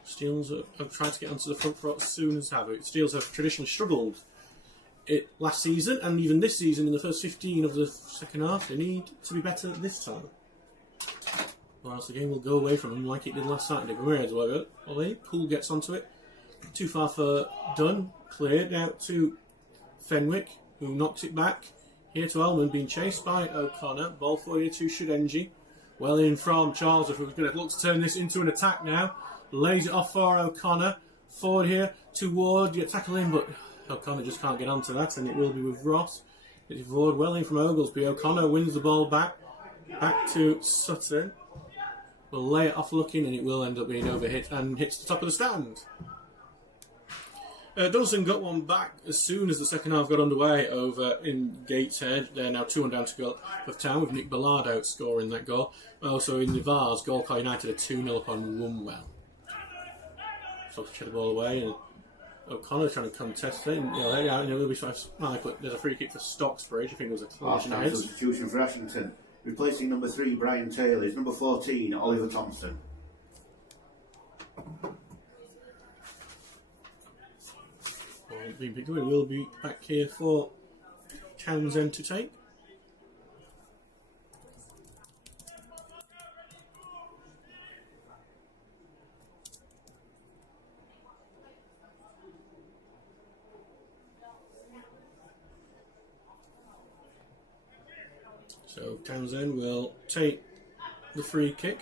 Steels have tried to get onto the front foot as soon as have it. Steels have traditionally struggled last season, and even this season in the first 15 of the second half. They need to be better this time, or else the game will go away from them like it did last Saturday. But whereas Poole gets onto it, too far for Dunn, cleared out to Fenwick, who knocks it back here to Elman, being chased by O'Connor. Ball forward here to Shudenji, well in from Charles, who's going to look to turn this into an attack now. Lays it off for O'Connor. Forward here to Ward. You tackle in, but O'Connor just can't get onto that, and it will be with Ross. It's forward well in from Oglesby. O'Connor wins the ball back to Sutton. Will lay it off looking, and it will end up being overhit and hits the top of the stand. Dunstan got one back as soon as the second half got underway over in Gateshead. They're now 2-1 down to go of town, with Nick Ballard outscoring that goal. Also in the Vars, Galcar United are 2-0 upon Wombwell. So to check the ball away, and O'Connor trying to contest it. It will be snipe, but there's a free kick for Stocksbridge. I think it was a collision ahead. Substitution for Ashington. Replacing number 3, Brian Taylor, is number 14, Oliver Thompson. Being picked up. We will be back here for Townsend to take. So Townsend will take the free kick.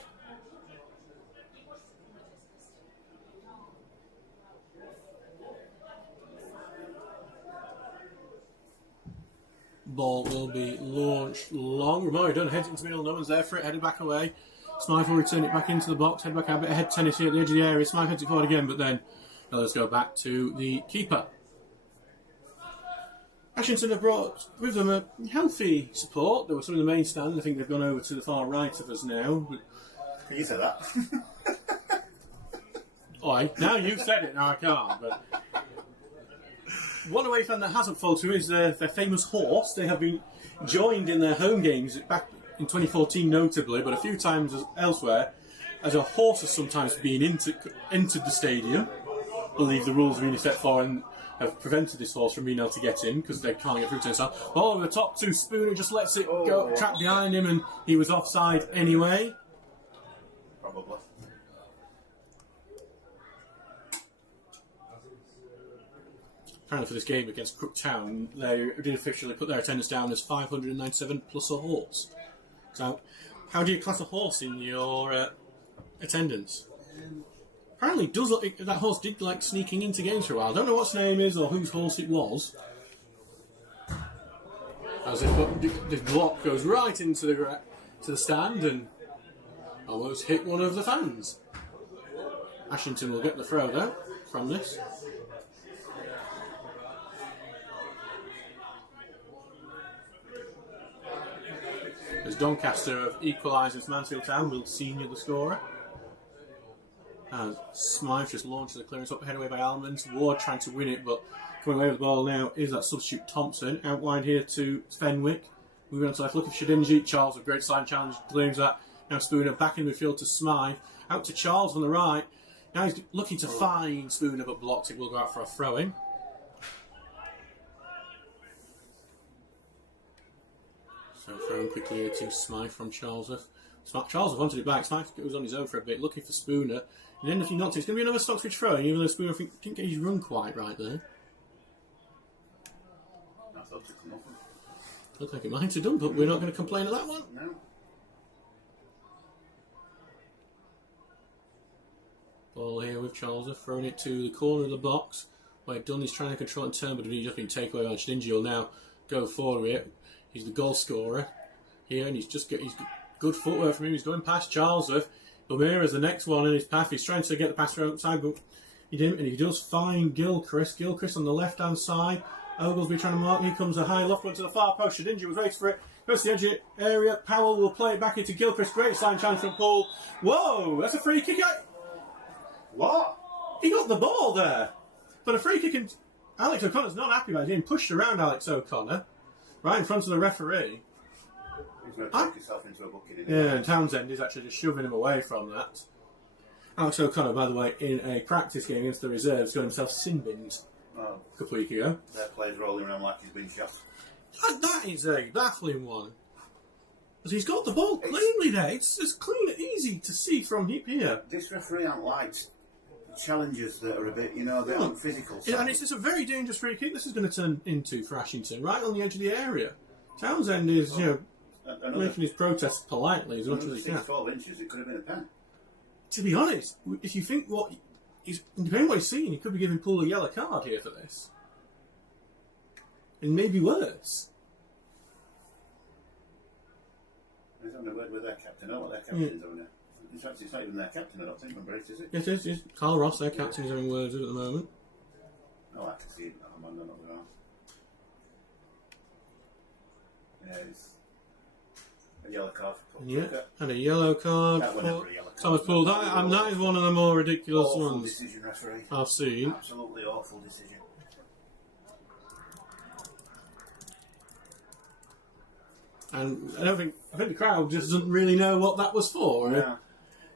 Ball will be launched long. Romario Dunn heads into the middle. No one's there for it. Headed back away. Smythe will return it back into the box. Head back out. A bit of head tennis here at the edge of the area. Smythe heads it forward again, but then let's go back to the keeper. Ashington have brought with them a healthy support. There were some in the main stand. I think they've gone over to the far right of us now. Can you say that? Now you've said it. Now I can't. But one away fan that hasn't fallen to is their famous horse. They have been joined in their home games back in 2014 notably, but a few times elsewhere, as a horse has sometimes been entered the stadium. I believe the rules have been set for and have prevented this horse from being able to get in because they can't get through to himself. Ball over the top to Spooner, just lets it go, trapped behind him, and he was offside anyway. Probably. Apparently for this game against Crook Town, they did officially put their attendance down as 597 plus a horse. So, how do you class a horse in your attendance? Apparently, does look, that horse did like sneaking into games for a while. I don't know what his name is or whose horse it was. As the block goes right into the stand and almost hit one of the fans. Ashington will get the throw though from this. As Doncaster have equalised with Mansfield Town, will senior the scorer. As Smythe just launches the clearance up, head away by Almonds. Ward trying to win it, but coming away with the ball now is that substitute Thompson. Out wide here to Fenwick. Moving on to left, looking for Shadinji. Charles, a great side challenge, claims that. Now Spooner back in midfield to Smythe. Out to Charles on the right. Now he's looking to find Spooner, but blocked. It will go out for a throw-in. So thrown quickly here to Smythe from Charlesworth. Charlesworth wanted it back. Smythe goes on his own for a bit, looking for Spooner. And then if he knocks it, it's going to be another Stocksbridge throw-in, even though Spooner didn't get his run quite right there. I thought it come off. Looked like it might have done, but we're not going to complain at that one. No. Ball here with Charles, throwing it to the corner of the box. Where Dunn is trying to control and turn, but he's just been taken away by Shadinji. Will now go forward with it. He's the goal scorer here, and he's good footwork from him. He's going past Charlesworth. Bumira is the next one in his path. He's trying to get the pass outside, but he didn't, and he does find Gilchrist. Gilchrist on the left-hand side. Oglesby trying to mark. Here comes a high loft one to the far post. Shadinji was ready for it. Goes to the edge of the area. Powell will play it back into Gilchrist. Great sign challenge from Paul. Whoa, that's a free kick. What? He got the ball there. But a free kick, and Alex O'Connor's not happy about it. He's being pushed around Alex O'Connor. Right in front of the referee. He's going to take himself into a bucket. Yeah, and Townsend is actually just shoving him away from that. Alex O'Connor, by the way, in a practice game against the reserves, got himself sin-binned a couple of weeks ago. That player's rolling around like he's been shot. That is a baffling one. Because he's got the ball cleanly there. It's as clean and easy to see from here. This referee hasn't liked challenges that are a bit, they aren't physical. Yeah, and it's just a very dangerous free kick this is going to turn into for Ashington, right on the edge of the area. Townsend is, making his protest politely as much as he can. 12 inches, it could have been a pen. To be honest, if you think depending on what he's seeing, he could be giving Poole a yellow card here for this. And maybe worse. He's having a word with their captain. I know what their captain's over there. It's not even their captain, I don't think, remember it, is it? Yes, it is. Carl Ross, their captain, is having words with at the moment. Oh, I can see it. I'm on another arm. Yeah, it's a yellow card for Paul. Yeah, and a yellow card for Thomas Poole. That is one of the more ridiculous awful ones decision, referee. I've seen. Absolutely awful decision. And I think the crowd just doesn't really know what that was for. Yeah.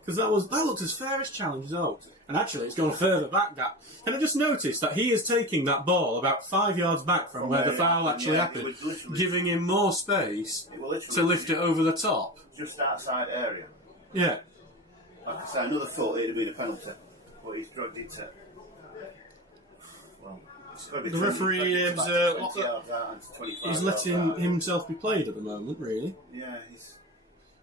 Because that looked as fair as challenge though. And actually, it's gone further back. Can I just notice that he is taking that ball about 5 yards back from where the foul actually happened, giving him more space to lift it over the top. Just outside area. Yeah. Like I say, another foot, it'd have been a penalty. But he's dragged it to... Well, it's got to be the referee is letting himself be played at the moment, really. Yeah, he's...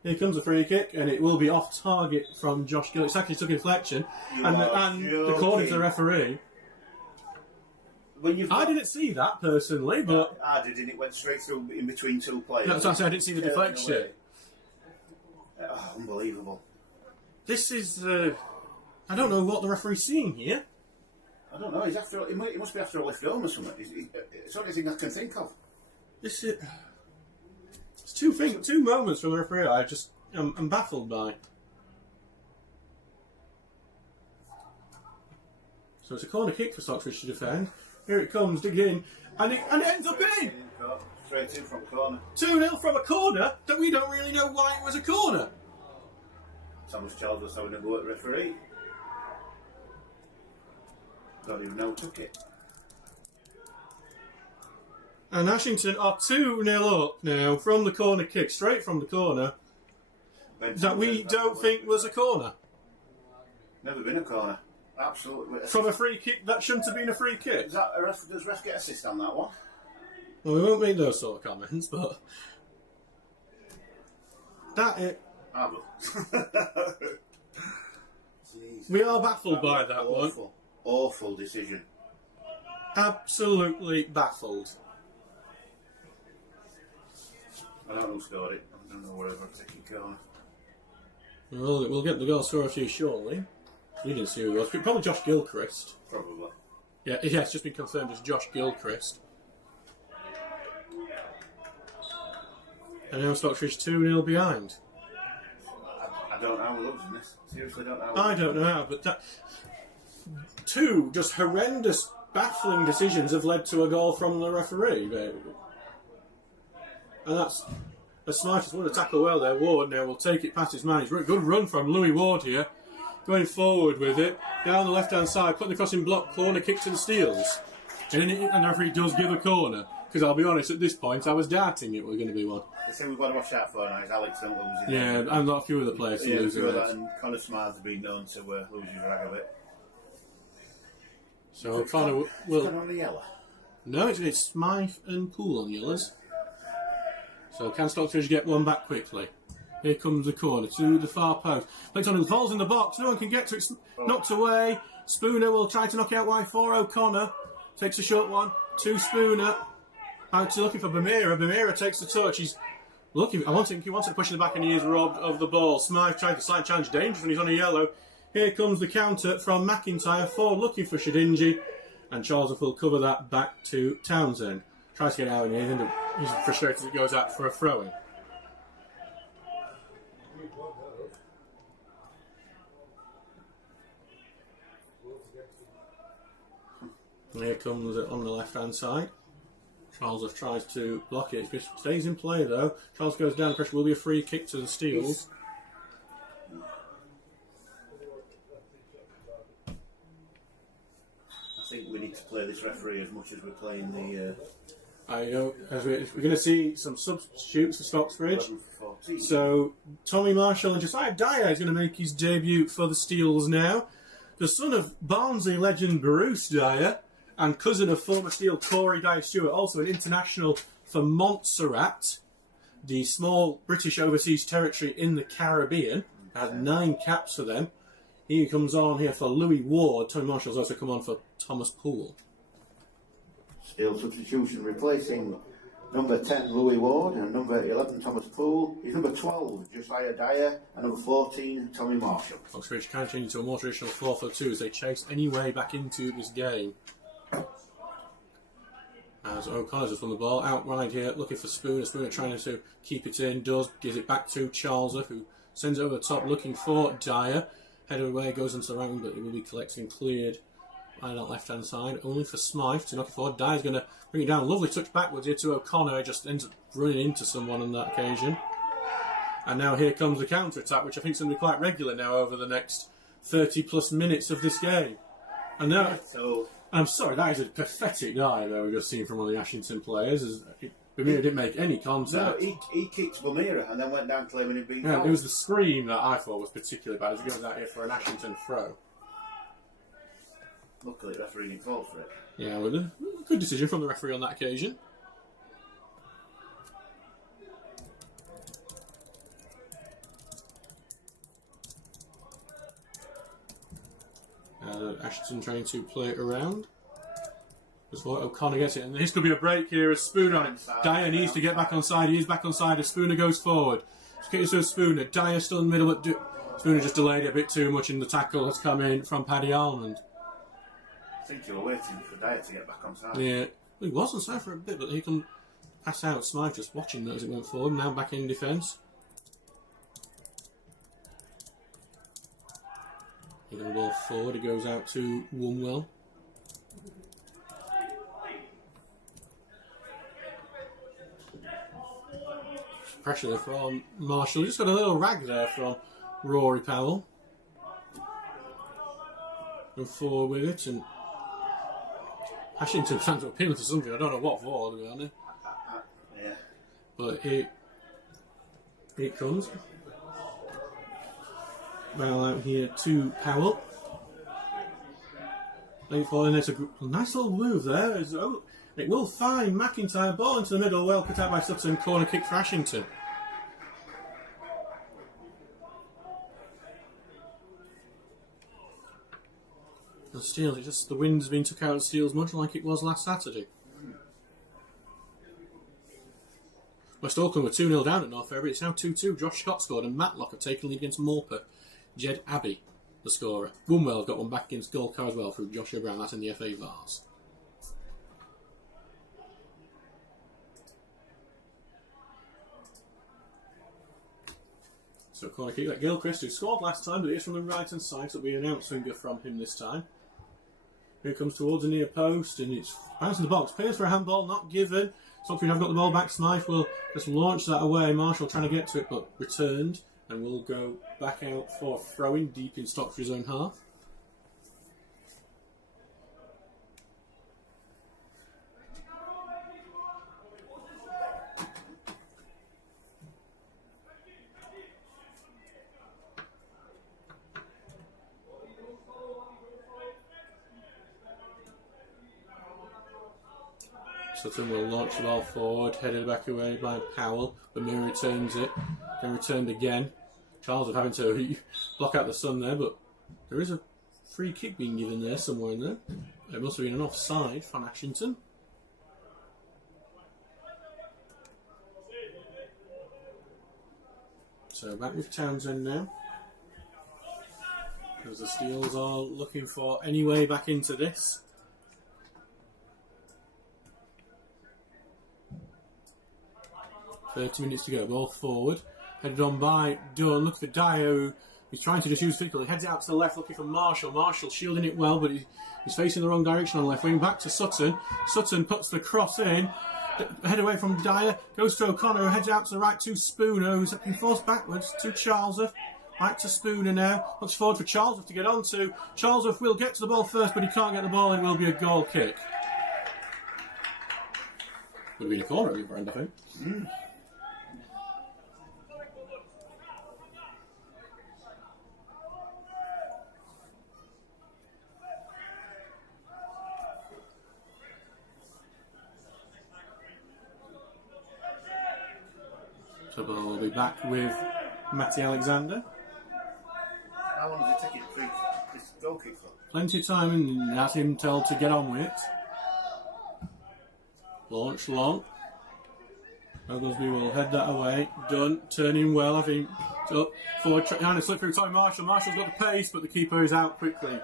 Here comes a free kick, and it will be off target from Josh Gill. It's actually took inflection, and according to the referee, I didn't see that personally, but I did, and it went straight through in between two players. That's what I said. I didn't see the deflection. Unbelievable. This is I don't know what the referee's seeing here. I don't know. He must be after a lift home or something. It's the only thing I can think of. This is. Two moments from the referee I'm baffled by. So it's a corner kick for Stocksbridge to defend. Here it comes, dig in, and it ends up in! Straight in from the corner. 2-0 from a corner that we don't really know why it was a corner. Thomas Charles was having a go at the referee. Don't even know who took it. And Ashington are 2-0 up now from the corner kick, straight from the corner, that we don't think was a corner. Never been a corner. Absolutely. From a free kick that shouldn't have been a free kick. Does ref get assist on that one? Well, we won't make those sort of comments, but... I will. Jeez. We are baffled by that one. Awful decision. Absolutely baffled. I don't know who scored it. I don't know wherever I'm taking corner. Well, we'll get the goal scorer to you shortly. We didn't see who it was. Probably Josh Gilchrist. Probably. Yeah, it's just been confirmed as Josh Gilchrist. And now Stocksbridge 2-0 behind. I don't know how we're losing this. Seriously, don't know. I don't know how, but that... Two just horrendous, baffling decisions have led to a goal from the referee. And that's... As Smythe has won a tackle well there. Ward now will take it past his man. It's a good run from Louis Ward here. Going forward with it. Down the left-hand side, putting the cross in block, corner kick to the Steels. And the referee does give a corner. Because I'll be honest, at this point, I was doubting it was going to be one. They say we've got to watch out for now. Alex don't lose his Yeah, and a few of the players who lose it. And Connor Smiles has been known to lose his rag a bit. So Connor will... on the yellow? No, it's Smythe and Poole on yellows. So can Stocksbridge get one back quickly? Here comes the corner to the far post. McDonald falls in the box. No one can get to it. Knocked away. Spooner will try to knock it out wide for O'Connor. Takes a short one to Spooner. Out looking for Bamira. Bamira takes the touch. He's looking. He wants to push in the back and he is robbed of the ball. Smythe tried to slight challenge, dangerous when he's on a yellow. Here comes the counter from McIntyre. Forward looking for Shadinji. And Charles will cover that back to Townsend. Tries to get out in here. He's frustrated as it goes out for a throw-in. Here comes it on the left-hand side. Charles tries to block it. It stays in play though. Charles goes down. Pressure will be a free kick to the Steels. I think we need to play this referee as much as we're playing the... I know. As we're going to see some substitutes for Stocksbridge. So Tommy Marshall and Josiah Dyer is going to make his debut for the Steels now. The son of Barnsley legend Bruce Dyer and cousin of former Steel Corey Dyer-Stewart, also an international for Montserrat, the small British overseas territory in the Caribbean. Has 9 caps for them. He comes on here for Louis Ward. Tommy Marshall's also come on for Thomas Poole. Still substitution replacing number 10 Louis Ward and number 11 Thomas Poole. He's number 12 Josiah Dyer and number 14 Tommy Marshall. Stocksbridge can change into a more traditional 4-4-2 as they chase any way back into this game. As O'Connor's just won the ball out wide here, looking for Spooner. Spooner trying to keep it in, gives it back to Charles, who sends it over the top, looking for Dyer. Headed away, goes into the round, but it will be collected and cleared by that left-hand side. Only for Smythe to knock it forward. Dyer's going to bring it down. Lovely touch backwards here to O'Connor. He just ends up running into someone on that occasion. And now here comes the counter-attack, which I think is going to be quite regular now over the next 30-plus minutes of this game. And now... I'm sorry, that is a pathetic dive that we've just seen from one of the Ashington players. Bamira didn't make any contact. No, he kicked Bamira and then went down claiming he'd been fouled. It was the scream that I thought was particularly bad as he goes out here for an Ashington throw. Luckily, the referee didn't fall for it. Yeah, well, a good decision from the referee on that occasion. Ashington trying to play it around. Before O'Connor gets it, and this could be a break here as Spooner on it. Dyer needs to get back on side. He is back on side as Spooner goes forward. It's to Spooner. Dyer still in the middle, but Spooner just delayed it a bit too much in the tackle that's come in from Paddy Almond. I think you were waiting for Dyer to get back on side. Yeah, he was on side for a bit, but he can pass out. Smythe just watching that as it went forward. Now back in defence. The ball forward, it goes out to Woolwell. Pressure there from Marshall. Just got a little rag there from Rory Powell. Go forward with it, and Ashington fans are appealing to something. I don't know what for, to be honest. Yeah. But here it comes. Well, out here to Powell. Late falling, it's a nice little move there. It will find McIntyre. Ball into the middle, well cut out by Sutton. Corner kick for Ashington. The Steels, it's just the wind's been took out of Steels much like it was last Saturday. West Auckland were 2-0 down at North Fairbury. It's now 2-2. Josh Scott scored and Matlock have taken lead against Morpeth. Jed Abbey, the scorer. Woonwell got one back against Golcar as well through Joshua Brown. That's in the FA Vars. So corner kick at Gilchrist, who scored last time, but it's from the right-hand side, so it'll be an out swinger from him this time. Here it comes towards the near post, and it's bouncing the box. Pierce for a handball, not given. Stocksbridge have got the ball back. Smythe will just launch that away. Marshall trying to get to it, but returned, and will go back out for throwing deep in Stocksbridge's own half. Sutton will launch the ball forward, headed back away by Powell. Bamir returns it, then returned again. Charles is having to block out the sun there, but there is a free kick being given there somewhere in there. It must have been an offside from Ashington. So back with Townsend now. As the Steels are looking for any way back into this. .30 minutes to go, ball forward, headed on by Dunn, look for Dyer, who's trying to just use physical, he heads it out to the left looking for Marshall, Marshall shielding it well, but he's facing the wrong direction on the left wing, back to Sutton, Sutton puts the cross in, head away from Dyer, goes to O'Connor, who heads out to the right to Spooner, who's been forced backwards to Charlesworth, back to Spooner now, looks forward for Charlesworth to get onto, Charlesworth will get to the ball first, but he can't get the ball, it will be a goal kick. Would have been a corner at the other end, I think. So we'll be back with Matty Alexander. How long does it take it to this goal kick for? Plenty of time and has him told to get on with it. Launch long. Oglesby will head that away. Dunn turning well, I think. Up forward, trying to slip through Tommy Marshall. Marshall's got the pace, but the keeper is out quickly.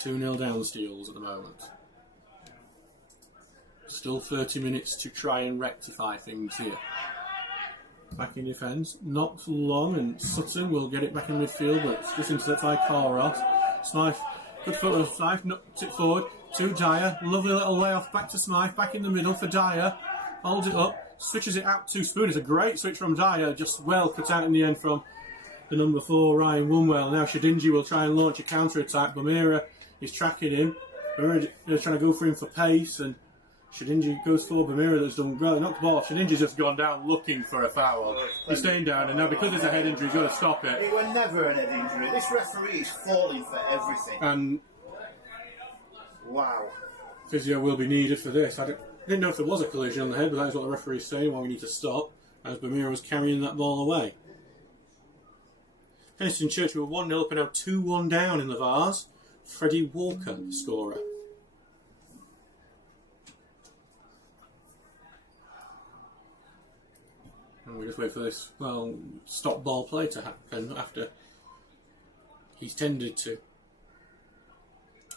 2-0 down Steels at the moment. Still 30 minutes to try and rectify things here. Back in defence, not long, and Sutton will get it back in midfield, but it's just intercepted by Carros. Smythe, good foot of Smythe, knocks it forward to Dyer. Lovely little layoff back to Smythe, back in the middle for Dyer. Holds it up, switches it out to Spoon. It's a great switch from Dyer, just well cut out in the end from the number 4, Ryan Woonwell. Now Shadinji will try and launch a counter-attack. Bamira is tracking him. Bamira is trying to go for him for pace, and Shadinji goes for Bamira that's done well. He knocked the ball off. Shadinji's just gone down looking for a foul. He's staying down, and now because it's a head injury, he's got to stop it. It was never an head injury. This referee is falling for everything. And wow. Physio will be needed for this. I didn't know if there was a collision on the head, but that is what the referee is saying, why we need to stop, as Bamira was carrying that ball away. Henston Church were 1-0 up and now 2-1 down in the Vars. Freddie Walker, the scorer. And we just wait for this, stop ball play to happen after he's tended to.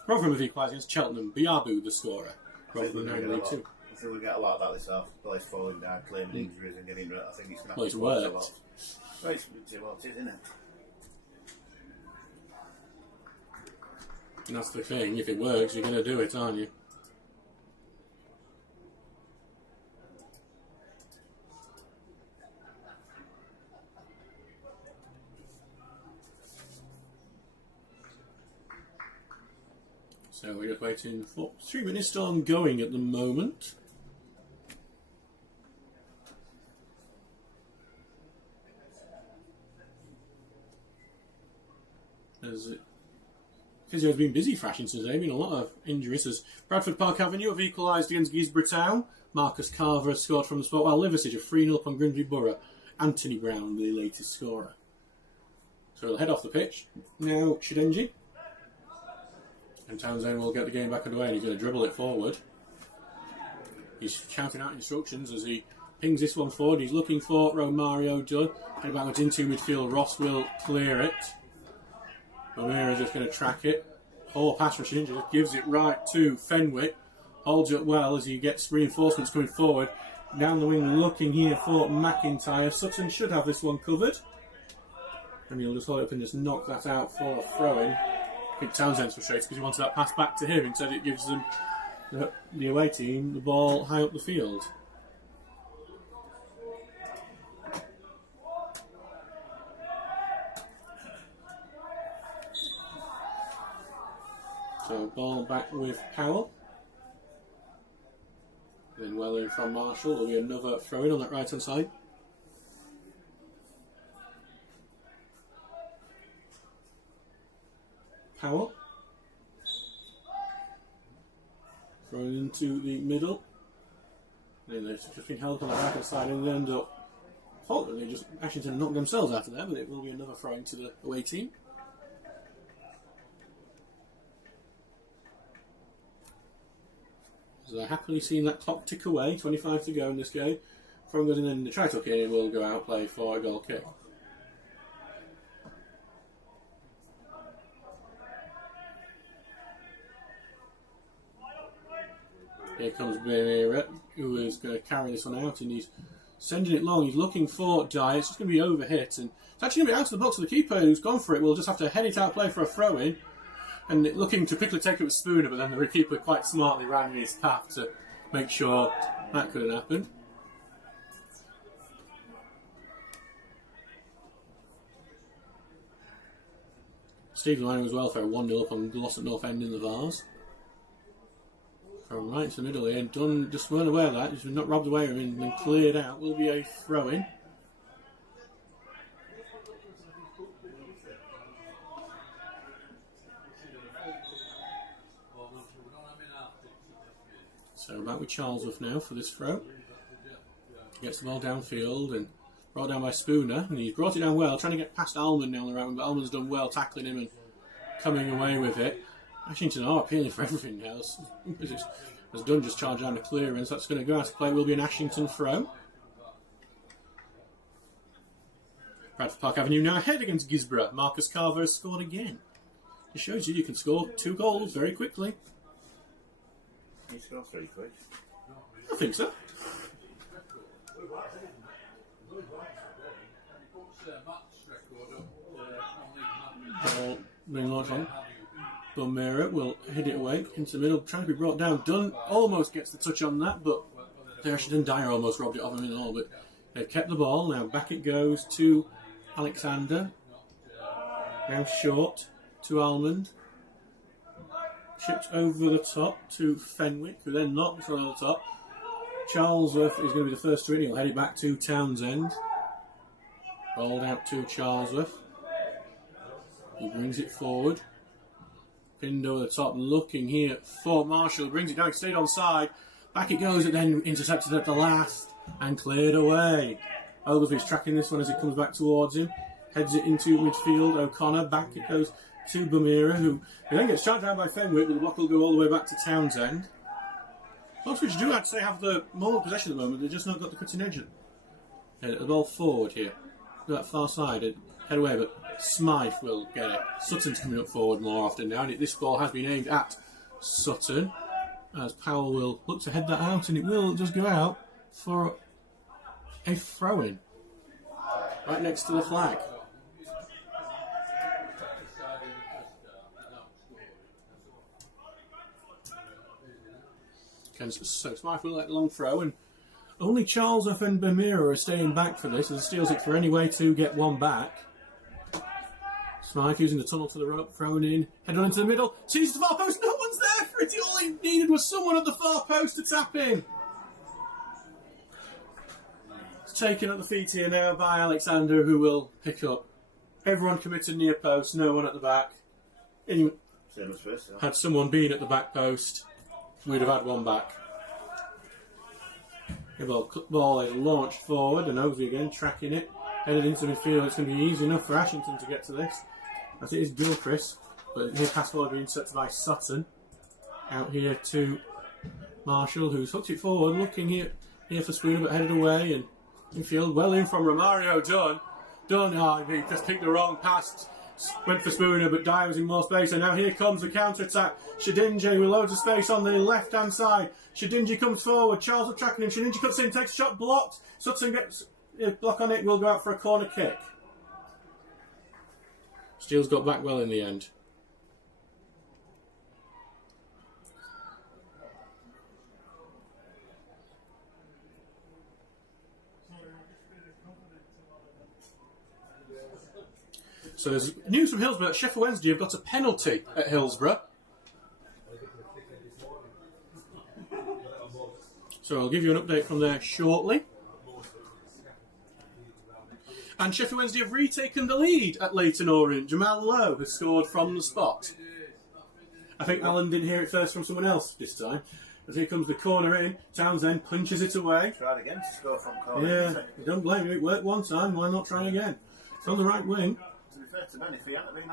Rotherham have equalised against Cheltenham. Biabu, the scorer. Rotherham are in League 2. I think we get a lot of that this half. Players falling down, claiming injuries and getting I think he's going to have to work a lot. Well, it's what it is, isn't it? And that's the thing, if it works, you're going to do it, aren't you? So we're just waiting for 3 minutes, still ongoing at the moment. Physio's been busy for Ashington today, been a lot of injuries as Bradford Park Avenue have equalised against Guisborough Town. Marcus Carver has scored from the spot, while Liversidge are 3-0 up on Grimsby Borough. Anthony Brown, the latest scorer. So he'll head off the pitch. Now Shidenji. And Townsend will get the game back underway and he's going to dribble it forward. He's shouting out instructions as he pings this one forward. He's looking for Romario Dunn. Head backwards into midfield. Ross will clear it. O'Meara just going to track it. Oh, pass from Shidenji. Just gives it right to Fenwick. Holds it well as he gets reinforcements coming forward. Down the wing looking here for McIntyre. Sutton should have this one covered. And he'll just hold it up and just knock that out for a throw-in. I think Townsend's frustrated because he wanted that pass back to him. Instead it gives them, the away team, the ball high up the field. So ball back with Powell. Then well in from Marshall. There'll be another throw-in on that right-hand side. Powell. Thrown into the middle. Then they've just been held on the right-hand side and they end up fortunately just Ashington knocked themselves out of there, but it will be another throw-in to the away team. So they're happily seeing that clock tick away, 25 to go in this game. From goes in and the try tuck in will go out play for a goal kick. Here comes Beirera, who is going to carry this one out, and he's sending it long. He's looking for Dyer. It's just going to be overhit, and it's actually going to be out of the box. So the keeper who's gone for it will just have to head it out play for a throw-in. And looking to quickly take it with Spooner, but then the keeper quite smartly ran in his path to make sure that couldn't happen. Steve Liner as well for a 1-0 up on the loss at North End in the Vars. From right to the middle here, and Dunn just weren't aware of that. He's not robbed away from him and been cleared out. Will be a throw-in. So back with Charlesworth now for this throw. He gets the ball downfield and brought down by Spooner, and he's brought it down well, trying to get past Almond down the right, but Almond's done well tackling him and coming away with it. Ashington are appealing for everything else. As Dunn just charged down the clearance, that's going to go out to play. It will be an Ashington throw. Bradford Park Avenue now ahead against Gisborough. Marcus Carver has scored again. It shows you can score 2 goals very quickly. Can you score 3 quick? I think so. Ball being launched on. Bomera will hit it away into the middle, trying to be brought down. Dunn almost gets the touch on that, but Ashington Dyer almost robbed it off him in all. But they've kept the ball. Now back it goes to Alexander. Now short to Almond. Chipped over the top to Fenwick, who then knocks on the top. Charlesworth is going to be the first to it. He'll head it back to Townsend. Rolled out to Charlesworth. He brings it forward. Pinned over the top, looking here for Marshall. Brings it down, stayed on side. Back it goes, and then intercepted at the last and cleared away. Oglesby's tracking this one as it comes back towards him. Heads it into midfield. O'Connor, back it goes to Bomera, who then gets shot down by Fenwick, but the block will go all the way back to Townsend. Stocksbridge do, I'd say, have the more possession at the moment. They've just not got the cutting edge. The ball forward here. To that far side. Head away, but Smythe will get it. Sutton's coming up forward more often now, and this ball has been aimed at Sutton, as Powell will look to head that out, and it will just go out for a throw-in right next to the flag. So Smythe will let the long throw, and only Charlesworth and Bomera are staying back for this, as steals it for any way to get one back. Smythe using the tunnel to the rope, throwing in, head on into the middle, sees the far post, no one's there for it, all he needed was someone at the far post to tap in. It's taken at the feet here now by Alexander, who will pick up. Everyone committed near post, no one at the back. Same as first. Had someone been at the back post, we'd have had one back. The ball is launched forward, and Oakley again tracking it. headed into midfield. It's going to be easy enough for Ashington to get to this, as it is Gilchrist. But his pass forward being set by Sutton. Out here to Marshall, who's hooked it forward, looking here for Spooner, but headed away. And infield, well in from Romario, Dunn. Dunn, he just picked the wrong pass. Went for Spooner, but Dyer was in more space. And now here comes the counter-attack. Shedinji with loads of space on the left-hand side. Shedinji comes forward. Charles is tracking him. Shedinji cuts in, takes a shot, blocked. Sutton gets a block on it, will go out for a corner kick. Steele's got back well in the end. So there's news from Hillsborough that Sheffield Wednesday have got a penalty at Hillsborough. So I'll give you an update from there shortly. And Sheffield Wednesday have retaken the lead at Leyton Orient. Jamal Lowe has scored from the spot. I think Alan didn't hear it first from someone else this time. As here comes the corner in, Townsend punches it away. Tried again to score from corner. Yeah, don't blame me. It worked one time, why not try again? It's on the right wing. To be fair to Ben, if he hadn't been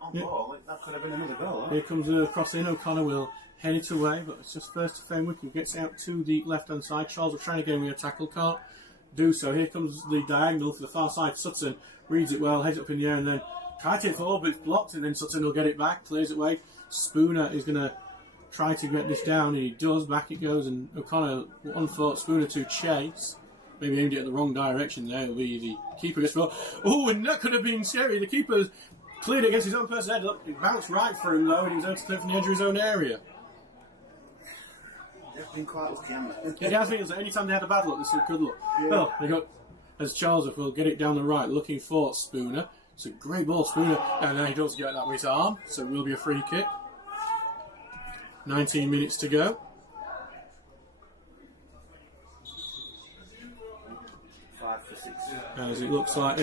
on ball, that could have been another goal. Huh? Here comes a cross in. O'Connor will head it away, but it's just first to Fenwick, who gets out to the left-hand side. Charles will try again with a tackle, can't do so. Here comes the diagonal for the far side. Sutton reads it well, heads up in the air, and then tries it forward, but it's blocked, and then Sutton will get it back, clears it away. Spooner is going to try to get this down, and he does. Back it goes, and O'Connor on foot, Spooner to chase. Maybe aimed it in the wrong direction there. It'll be the keeper gets well. Oh, and that could have been scary. The keeper cleared it against his own person's head. Look, it bounced right for him though, and he was able to clear from the edge of his own area. They've been quite lucky, haven't they? It has been. Any time they had a bad look, this is a good look. Yeah. Well, they got as Charles will get it down the right, looking for Spooner. It's a great ball, Spooner, and then he does get that with his arm, so it will be a free kick. 19 minutes to go. As it looks like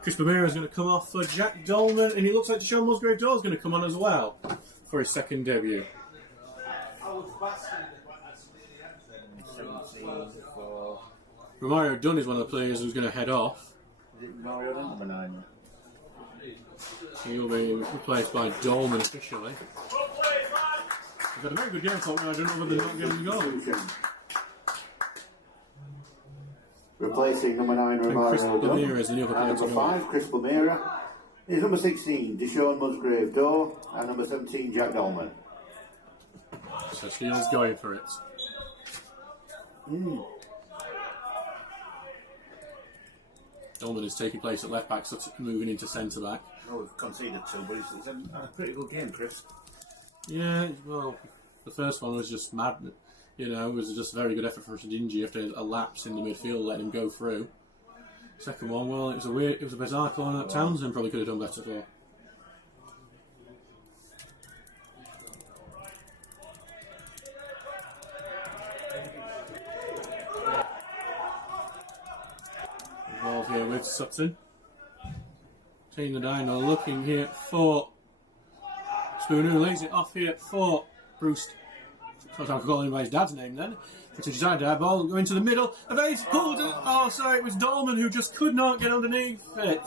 Chris Bamira is going to come off for Jack Dolman, and it looks like Deshaun Musgrave-Daw is going to come on as well for his second debut. Romario Dunn is one of the players who's going to head off. Is it Romario Dunn, number 9? He'll be replaced by Dolman officially. We've had a very good game, Faulkner. I don't know whether they're not getting the goal. Replacing number 9, Romario Dunn. Is the other player number 5, Chris Bamira. Is number 16, Deshaun Musgrave-Daw. And number 17, Jack Dolman. So Steele's going for it. Dolman is taking place at left back, so moving into centre back. Oh, we've conceded 2, but it's a pretty good game, Chris. Yeah, well, the first one was just mad. You know, it was just a very good effort from Shedinji after a lapse in the midfield, letting him go through. Second one, well, it was a bizarre corner that Townsend probably could have done better for. Involved here with Sutton. Taking the dino, looking here for Spooner, who lays it off here for Bruce. So I'm calling him by his dad's name then. For Tijai there, ball going to the middle. And then he's pulled it. Oh, sorry, it was Dolman who just could not get underneath it.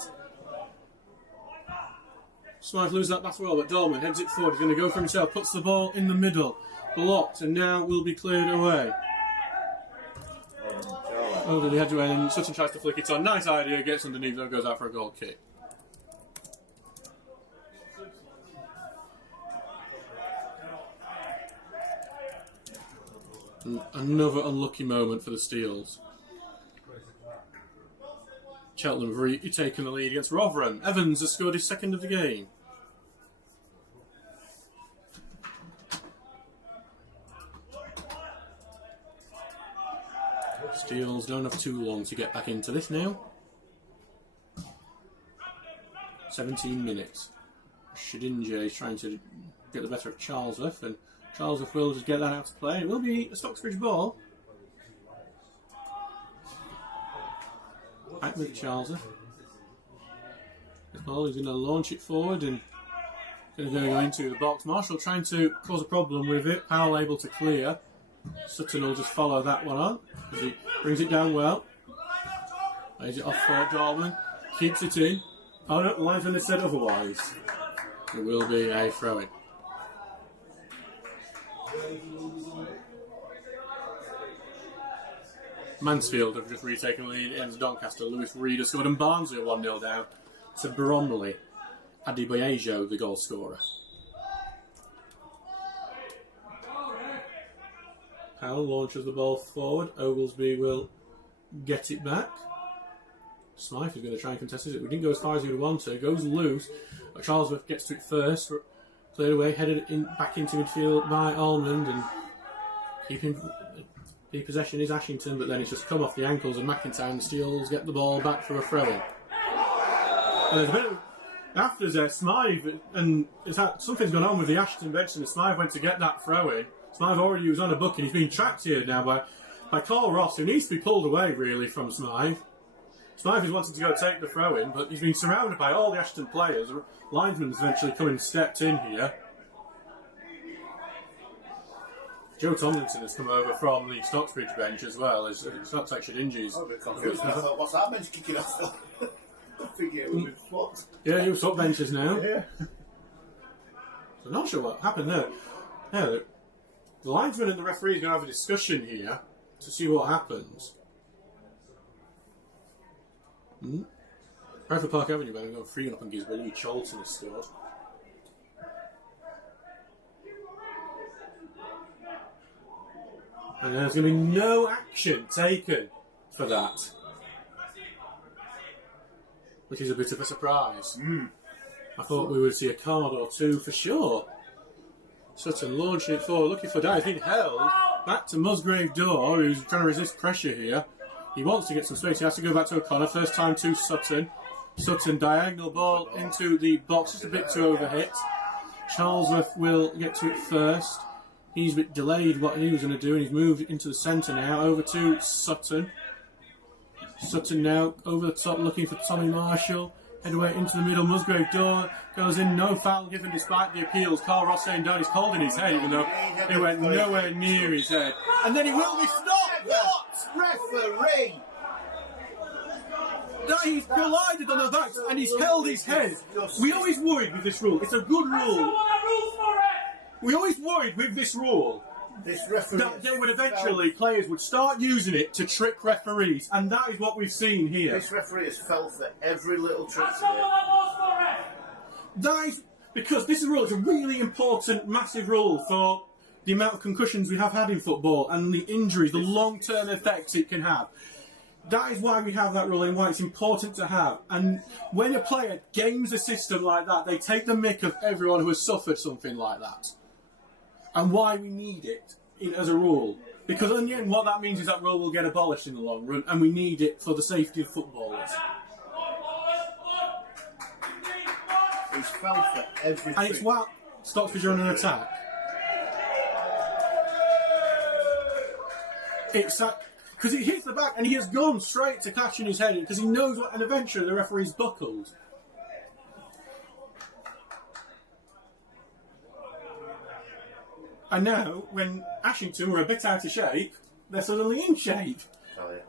Smythe loses that battle well, but Dolman heads it forward. He's going to go for himself, puts the ball in the middle. Blocked, and now will be cleared away. Oh, did he head away? And Sutton tries to flick it on. Nice idea, gets underneath, though, goes out for a goal kick. Another unlucky moment for the Steels. Cheltenham have retaken the lead against Rotherham. Evans has scored his second of the game. Steels don't have too long to get back into this now. 17 minutes. Shedinji is trying to get the better of Charlesworth, and Charlesworth will just get that out to play. It will be a Stocksbridge ball. Back with Charlesworth. This ball, he's going to launch it forward and going to go into the box. Marshall trying to cause a problem with it. Powell able to clear. Sutton will just follow that one on as he brings it down well. Lays it off for Dorman. Keeps it in. Oh no, the linesman has said otherwise. It will be a throw-in. Mansfield have just retaken the lead against Doncaster. Lewis Reed has scored and Barnsley are 1-0 down to Bromley. Adebayo, the goal scorer. Powell launches the ball forward. Oglesby will get it back. Smythe is going to try and contest it. We didn't go as far as he would want to. Goes loose. Charlesworth gets to it first. Played away, headed back into midfield by Almond, and keeping the possession is Ashington, but then it's just come off the ankles of McIntyre, and the Steels get the ball back for a throw-in. And there's a bit of, after there, Smythe, and something's gone on with the Ashington bench, and Smythe went to get that throw-in. Smythe already was on a book, and he's being tracked here now by Carl Ross, who needs to be pulled away really from Smythe. Smythe is wanting to go take the throw-in, but he's been surrounded by all the Ashton players. The linesman's eventually come and stepped in here. Joe Tomlinson has come over from the Stocksbridge bench as well, as not section injuries. I'm a bit confused. I thought, what's that bench kicking off? I think it would be fucked. Yeah, he was swap benches now. Yeah. So I'm not sure what happened there. Yeah, the linesman and the referee are going to have a discussion here to see what happens. Bradford Park Avenue, man, I'm going 3 up on Gisborne. Lee Charlton has scored. And there's going to be no action taken for that, which is a bit of a surprise. I thought we would see a card or two for sure. Sutton launching it forward, looking for Dye. He's been held back to Musgrave Door, who's trying to resist pressure here. He wants to get some space. He has to go back to O'Connor. First time to Sutton. Sutton diagonal ball into the box, just a bit too overhit. Charlesworth will get to it first. He's a bit delayed what he was going to do, and he's moved into the centre now. Over to Sutton. Sutton now over the top, looking for Tommy Marshall. Headway into the middle. Musgrave Door goes in. No foul given despite the appeals. Carl Ross saying down. He's cold in his head, even though it went nowhere near his head. And then he will be stopped. What? Referee! No, he's collided on the back and he's held his head. We always worried with this rule. It's a good rule. We always worried with this rule This referee that they would eventually, players would start using it to trick referees, and that is what we've seen here. This referee has fell for every little trick today. That is because this rule is a really important, massive rule for the amount of concussions we have had in football and the injuries, the long-term effects it can have. That is why we have that rule and why it's important to have. And when a player games a system like that, they take the mick of everyone who has suffered something like that. And why we need it as a rule. Because in the end, what that means is that rule will get abolished in the long run, and we need it for the safety of footballers. He's fell for everything. And it's while Stocksbridge are on an attack. It's that because it hits the back and he has gone straight to catching his head because he knows what, and eventually the referee's buckled. And now, when Ashington were a bit out of shape, they're suddenly in shape. Oh, yeah.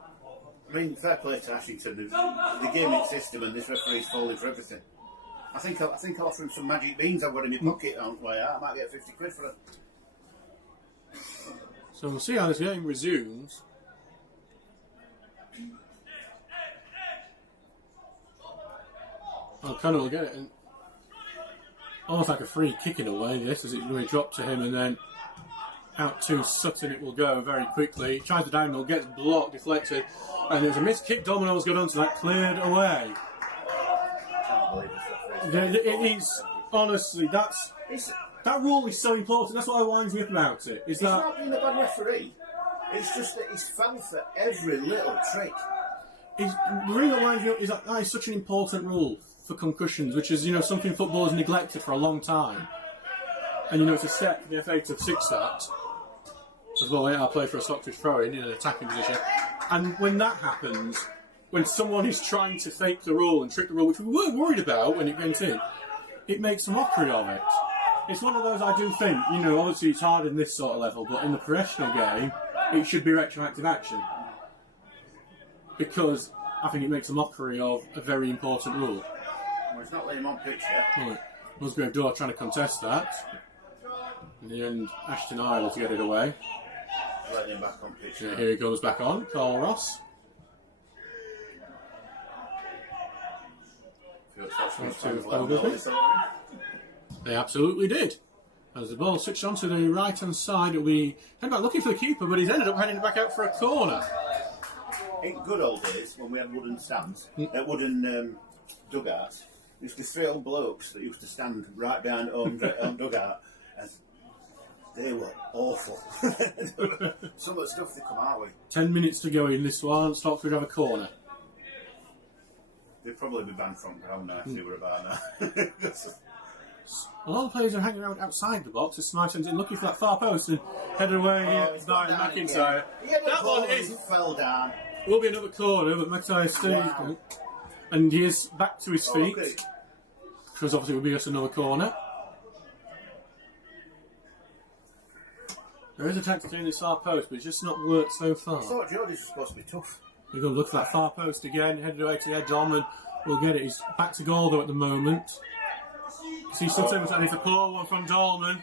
I mean, fair play to Ashington. The gaming system and this referee's falling for everything. I think I'll offer him some magic beans I've got in my pocket on the way out. I might get 50 quid for it. So we'll see how this game resumes. O'Connor will get it, and almost like a free kick in a way, this, as it's going to drop to him, and then out to Sutton it will go very quickly. Tries the diagonal, gets blocked, deflected, and there's a missed kick. Domino's got onto that, cleared away. I can't believe this referee. It is, honestly, that rule is so important. That's what winds me up about it. He's not being a bad referee. It's just that he's fell for every little trick. The reason that winds me up is that is such an important rule for concussions, which is, something football has neglected for a long time. And, it's a step for the FA to fix that. As well, I'll play for a Stockbridge throw-in in an attacking position. And when that happens, when someone is trying to fake the rule and trick the rule, which we were worried about when it went in, it makes a mockery of it. It's one of those I do think, obviously it's hard in this sort of level, but in the professional game, it should be retroactive action. Because I think it makes a mockery of a very important rule. Well, he's not letting him on pitch yet. Right. Musgrave Door trying to contest that. In the end, Ashton are able to get it away. Letting him back on pitch. Yeah, here he goes back on, Carl Ross. They absolutely did. As the ball switched onto the right-hand side, it'll be heading back looking for the keeper, but he's ended up heading back out for a corner. In good old days, when we had wooden stands, wooden dugouts, there used to be 3 old blokes that used to stand right behind home dugout, and they were awful. Some of the stuff they come out with. 10 minutes to go in this one. Stocksbridge have a corner. They'd probably be banned from ground now if they were about now. A lot of players are hanging around outside the box as Smyton's in looking for that far post and headed away by McIntyre. That one fell down. Will be another corner, but McIntyre stays. And he is back to his feet. Because obviously it will be just another corner. There is a tactic in this far post, but it's just not worked so far. I thought Geordie's was supposed to be tough. We're going to look for that far post again, headed away to the edge. Dolman will get it. He's back to goal though at the moment. See Sutton, and it's a poor one from Dolman.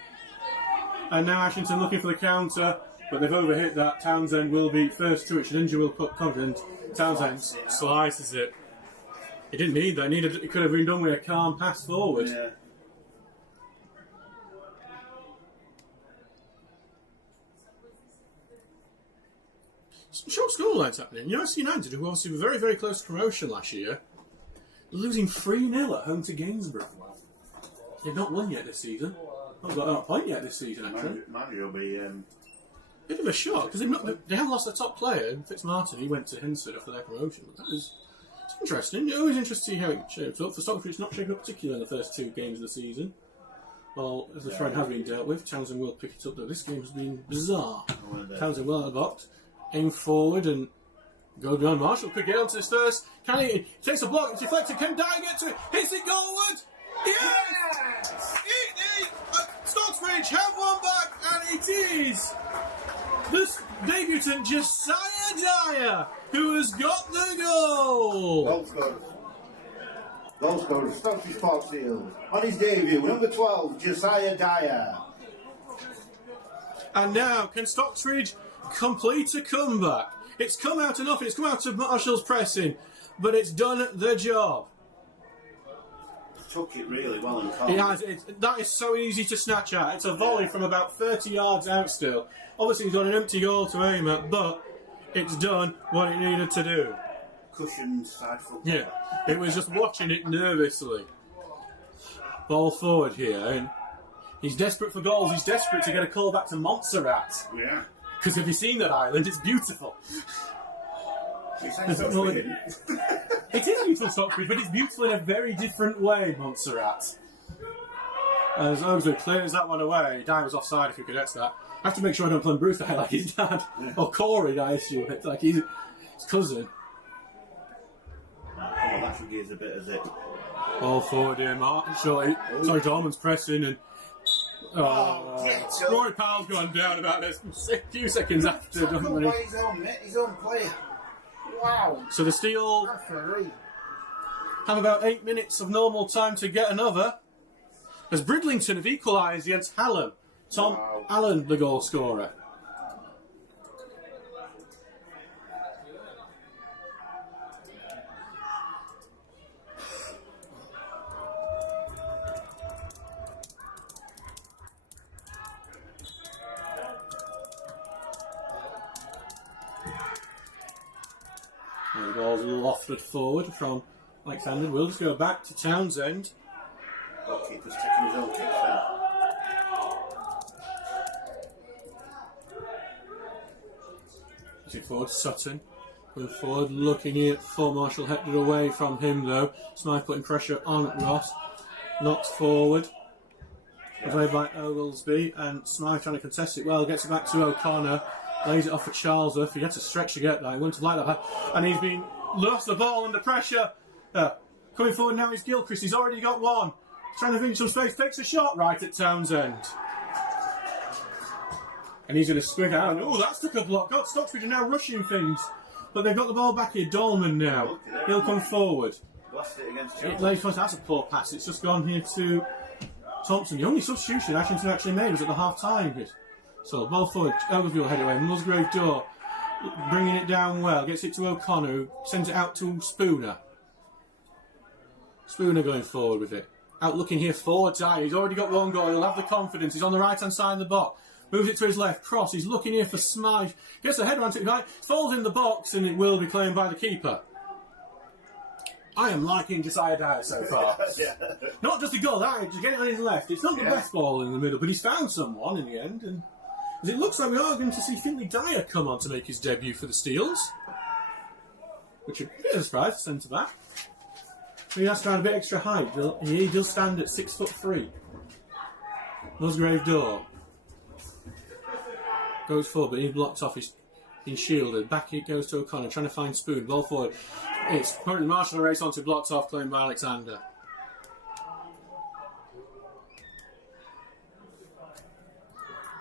And now Ashington looking for the counter, but they've overhit that. Townsend will be first to it. Shedinja will put confidence. Townsend slices it. He didn't need that. It could have been done with a calm pass forward. Yeah. Some short scorelines happening. UFC United, who obviously were very, very close to promotion last year, losing 3-0 at home to Gainsborough. They've not won yet this season. Not got a point yet this season, actually. Mario will be... Bit of a shock, because they have lost their top player, Fitzmartin. He went to Hinsford after their promotion. But it's interesting. It's always interesting to see how it shapes up. For Stockbridge, it's not shaping up particularly in the first 2 games of the season. Well, as the thread has been dealt with, Townsend will pick it up, though. This game has been bizarre. Townsend well in the box. Aim forward and go down. Marshall could get onto this first. Can he? Takes a block. It's deflected. Can Dye get to it? Hits it goalward. Yes! Stocksbridge have one back, and it is this debutant Josiah Dyer who has got the goal. Goal scorer, Stocksbridge Park Seals. On his debut, number 12, Josiah Dyer. And now, can Stocksbridge complete a comeback? It's come out enough, it's come out of Marshall's pressing, but it's done the job. Took it really well and calm. It has. That is so easy to snatch at. It's a volley from about 30 yards out still. Obviously he's got an empty goal to aim at, but it's done what it needed to do. Cushioned side foot. Yeah, it was just watching it nervously. Ball forward here, and he's desperate for goals. He's desperate to get a call back to Montserrat. Yeah. Because have you seen that island? It's beautiful. It is beautiful, Stockbridge, but it's beautiful in a very different way, Montserrat. As long as it clears that one away, Dye was offside if he could get that. I have to make sure I don't play Bruce like his dad. Yeah. Or Corey, I assume. It's like his cousin. Come on, that should give us a bit of it. Ball forward here, Mark. Sorry, Dolman's pressing and... Rory Powell's gone down about this a few seconds after. His own player. Wow. So the Steel have about 8 minutes of normal time to get another. As Bridlington have equalised against Hallam. Tom Allen, the goal scorer. And the ball's lofted forward from Alexander. We'll just go back to Townsend. Goalkeeper's taking his own kick there. Forward, Sutton. Going forward, looking here for Marshall. Headed away from him though. Smythe putting pressure on Ross. Knocks forward. Played by Oglesby. And Smythe trying to contest it well. Gets it back to O'Connor. Lays it off at Charlesworth. He had to stretch to get that. He wouldn't have liked that. And he's been lost the ball under pressure. Coming forward now is Gilchrist. He's already got one. Trying to finish some space. Takes a shot right at Townsend. And he's going to squig out. Oh, that's took a block. God, Stocksbridge are now rushing things. But they've got the ball back here. Dolman now. He'll come forward. Blast it against It lays first. That's a poor pass. It's just gone here to Thompson. The only substitution Ashington actually made was at the half-time bit. So ball forward. Ogilvie will head away. Musgrave Door bringing it down well. Gets it to O'Connor, who sends it out to Spooner. Spooner going forward with it. Out looking here for Dyer. He's already got one goal. He'll have the confidence. He's on the right-hand side of the box. Moves it to his left. Cross. He's looking here for Smythe. Gets the head around to the right. Falls in the box, and it will be claimed by the keeper. I am liking Josiah Dyer so far. Yeah. Not just a goal, just get it on his left. It's not the best ball in the middle, but he's found someone in the end. And it looks like we are going to see Finlay Dyer come on to make his debut for the Steels. Which is a bit of a surprise, centre back. He has to add a bit extra height. He does stand at 6'3". Musgrave Door goes forward, but he blocks off. He's shielded. Back it goes to O'Connor, trying to find Spoon. Ball forward. It's currently Marshall race onto blocks off, claimed by Alexander.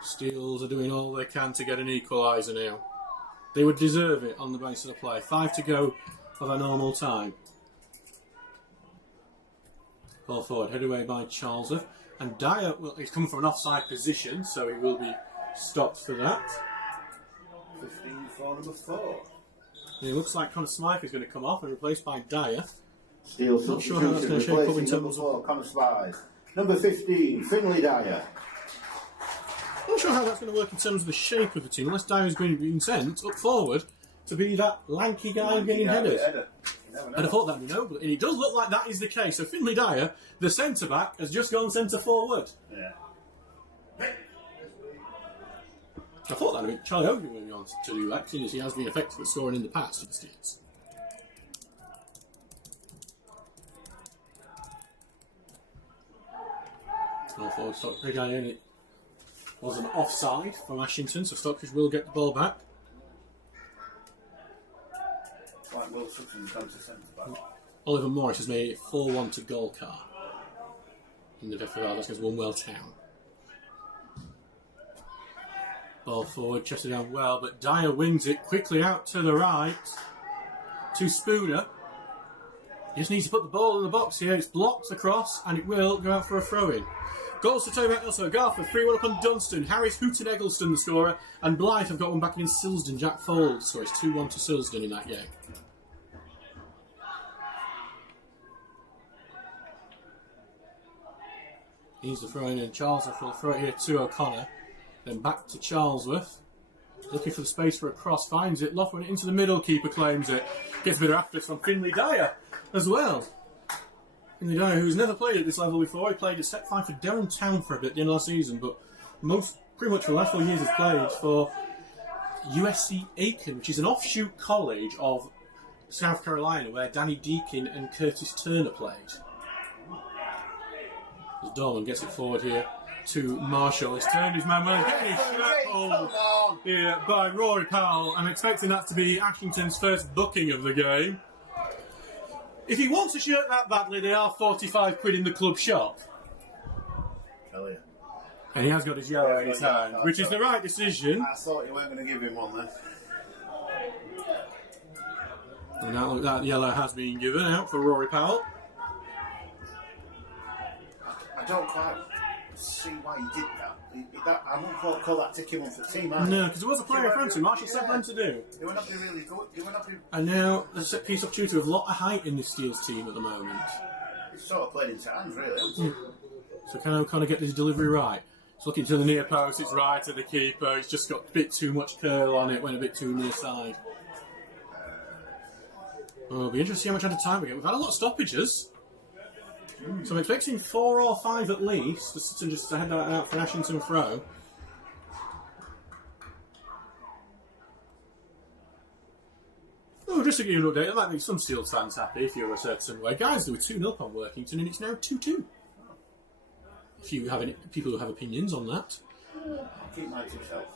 Steels are doing all they can to get an equaliser now. They would deserve it on the basis of the play. 5 to go of a normal time. Ball forward, head away by Charlesworth. And Dyer, he's coming from an offside position, so he will be stopped for that. 15 for number 4. And it looks like Connor Smythe is going to come off and replaced by Dyer. Steele Not sure how that's going to shape up in terms of... Connor Smythe. Number 15, Finlay Dyer. Not sure how that's going to work in terms of the shape of the team, unless Dyer's going to be sent up forward to be that lanky guy getting headers. I'd have thought that'd be noble, and it does look like that is the case. So Finlay Dyer, the centre-back, has just gone centre-forward. Yeah. I thought that would be Charlie Ogilvie moving on to do that, seeing as he has been effective at scoring in the past for the Steels. Ball forward, Stocksbridge, and it was an offside from Ashington, so Stocksbridge will get the ball back. Like Will Sutton's gone to centre back. Oliver Morris has made it 4-1 to Golcar in the FFL. That's against Wunwell Town. Ball forward, chested down well, but Dyer wins it quickly out to the right to Spooner. He just needs to put the ball in the box here. It's blocked across, and it will go out for a throw-in. Goals to Toby also. Garforth, 3-1 up on Dunstan. Harris, Hooton Eggleston, the scorer. And Blythe have got one back against Silsden. Jack Fold, so it's 2-1 to Silsden in that game. He's the throw-in, and Charlesworth will throw it here to O'Connor. Then back to Charlesworth. Looking for the space for a cross. Finds it. Loftwin into the middle. Keeper claims it. Gets a bit of after from Finlay Dyer as well. Finlay Dyer, who's never played at this level before. He played at Set 5 for Durham Town for a bit at the end of last season, but pretty much for the last 4 years has played for USC Aiken, which is an offshoot college of South Carolina, where Danny Deakin and Curtis Turner played. As Dorman gets it forward here to Marshall. He's turned his man well. Getting his shirt pulled here by Rory Powell. I'm expecting that to be Ashington's first booking of the game. If he wants a shirt that badly, they are 45 quid in the club shop. Tell you. And he has got his yellow in his hand, which is the right decision. I thought you weren't going to give him one then. And now look, that yellow has been given out for Rory Powell. I don't quite see why he did that. I wouldn't call that ticking one for the team, either. No, because there was a player in front of him. Marshall said when to do. They were not really good. They were not really... And now there's a set piece opportunity with a lot of height in this Steels team at the moment. It's sort of played into hands, really, hasn't it? So can O'Connor get his delivery right? It's looking to the near post, it's right to the keeper. It's just got a bit too much curl on it, went a bit too near side. It'll be interesting to see how much out of time we get. We've had a lot of stoppages. So I'm expecting 4 or 5 at least, just to head that out for an Ashington throw. Oh, just to give you an update, that might make some Steels fans happy if you're a certain way. Guys, they were 2-0 on Workington and it's now 2-2. If you have any people who have opinions on that. Keep mine to yourself.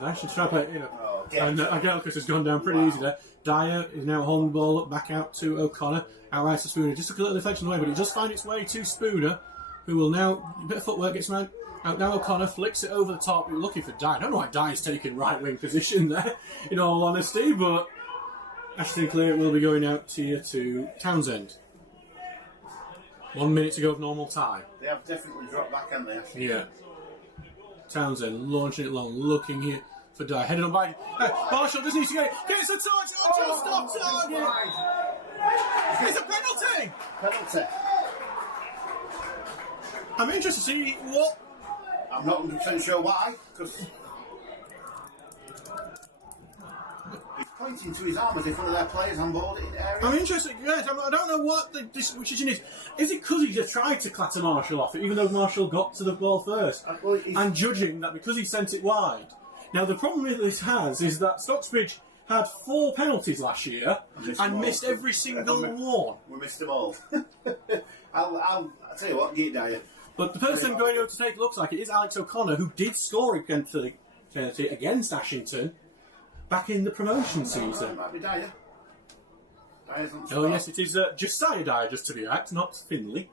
Ashington try to play it, and Agelkus has gone down pretty easy there. Dyer is now holding the ball up back out to O'Connor. Out right to Spooner. Just took a little deflection away, but it does find its way to Spooner. who will now, a bit of footwork gets out now. O'Connor flicks it over the top. We're looking for Dye. I don't know why Dye's taking right wing position there, in all honesty, but Ashton Clear will be going out here to Townsend. 1 minute to go of normal time. They have definitely dropped back, haven't they? Ashton? Yeah. Townsend launching it long, looking here for Dye. Headed on by Marshall, doesn't need to get it. Gets the touch, just off target. It's a penalty! Penalty. I'm interested to see what. I'm not 100% sure why, because he's pointing to his arm as if one of their players on board in the area. I'm interested, yes, I don't know what the decision is. Is it because he just tried to clatter Marshall off it, even though Marshall got to the ball first? And judging that because he sent it wide. Now, the problem with this is that Stocksbridge had 4 penalties last year and missed every single one. We missed them all. I'll tell you what, get Dyer. But the person going over to take a look like it is Alex O'Connor, who did score against Ashington back in the promotion season. It might be Dyer. Oh yes, it is Josiah Dyer, just to be exact, not Finley.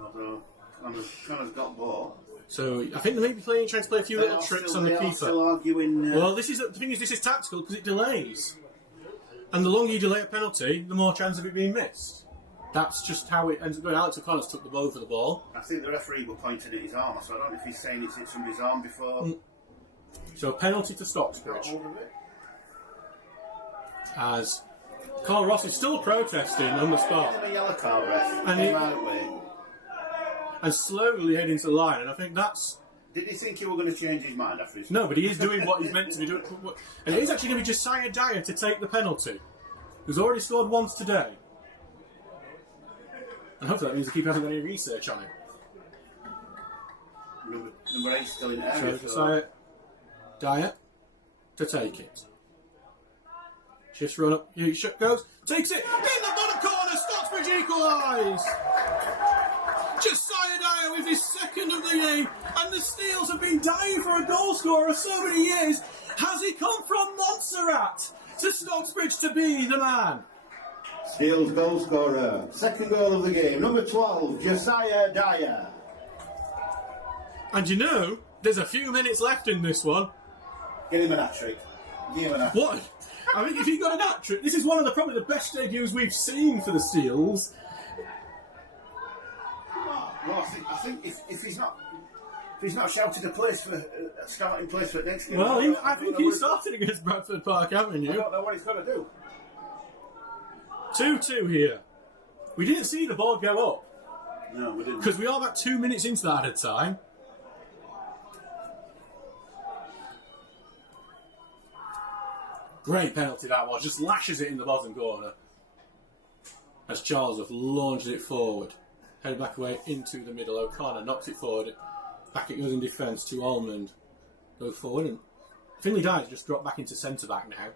Although Connor's got ball. So I think they may be trying to play a few little tricks on the keeper. Still arguing. Well, the thing is, this is tactical because it delays, and the longer you delay a penalty, the more chance of it being missed. That's just how it ends up going. Alex O'Connor's took the ball for the ball. I think the referee was pointing at his arm, so I don't know if he's saying it's hit somebody's arm before. So a penalty to Stocksbridge. As Carl Ross is still protesting on the spot. A yellow card, ref. And slowly heading to the line, and I think that's... Did he think he were going to change his mind after his... No, but he is doing what he's meant to be doing. And it is actually going to be Josiah Dyer to take the penalty, who's already scored once today. And hopefully that means the keeper hasn't got any research on it. Number 8 still in the area. So Josiah Dyer to take it. Shifts run up, he goes, takes it, in the bottom corner, Stocksbridge equalise! Josiah Dyer with his second of the game, and the Steels have been dying for a goal scorer so many years. Has he come from Montserrat to Stocksbridge to be the man? Steels goal scorer, second goal of the game, number 12, Josiah Dyer. And you know, there's a few minutes left in this one. Give him an hat-trick. Give him an hat-trick. What? I think if he got an hat-trick, this is one of probably the best debuts we've seen for the Steels. Well, I think if he's not shouted a place for starting place for next game. Well, I think he started against Bradford Park Avenue. I don't know what he's going to do. 2-2 here. We didn't see the ball go up. No, we didn't. Because we are about 2 minutes into that at a time. Great penalty that was. Just lashes it in the bottom corner. As Charles have launched it forward. Headed back away into the middle. O'Connor knocks it forward. Back it goes in defence to Almond. Goes forward and Finley Dye's just dropped back into centre back now.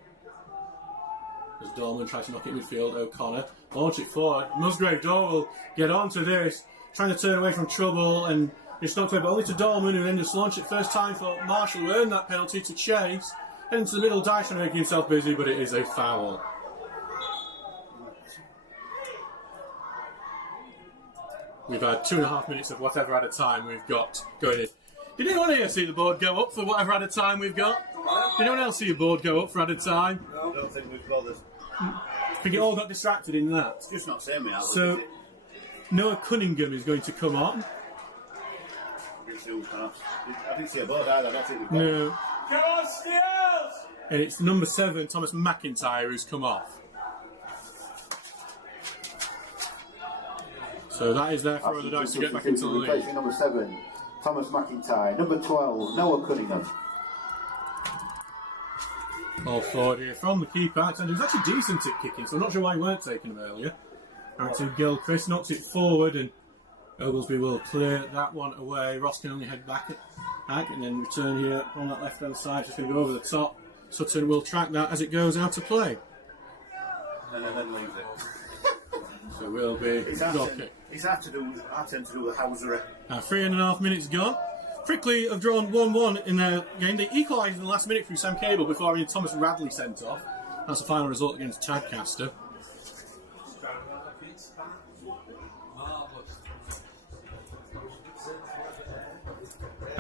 As Dorman tries to knock it midfield, O'Connor launches it forward. Musgrave Dore will get onto this, trying to turn away from trouble and just knocked away, but only to Dorman, who then just launched it first time for Marshall, who earned that penalty to Chase. Heading to the middle, Dyson making himself busy, but it is a foul. We've had 2.5 minutes of whatever at a time we've got going in. Did anyone here see the board go up for whatever at a time we've got? Did anyone else see a board go up for at a time? No, I don't think we've bothered. I think it all got distracted in that. It's just not saying me out. So, Noah Cunningham is going to come on. I didn't see a board either. I don't think we've bothered. No. Come on, Steels! And it's number 7, Thomas McIntyre, who's come off. So that is there for the Dice to get back into the league. Replacing number 7, Thomas McIntyre. Number 12, Noah Cunningham. All forward here from the keeper. And he was actually decent at kicking, so I'm not sure why he weren't taking him earlier. Right to Gilchrist, knocks it forward, and Oglesby will clear that one away. Ross can only head back and then return here on that left-hand side. Just going to go over the top. Sutton will track that as it goes out of play. And then leaves it. So we'll be knocking. I tend to do the housery. 3.5 minutes gone. Frickley have drawn 1-1 in their game. They equalised in the last minute through Sam Cable before having Thomas Radley sent off. That's the final result against Tadcaster.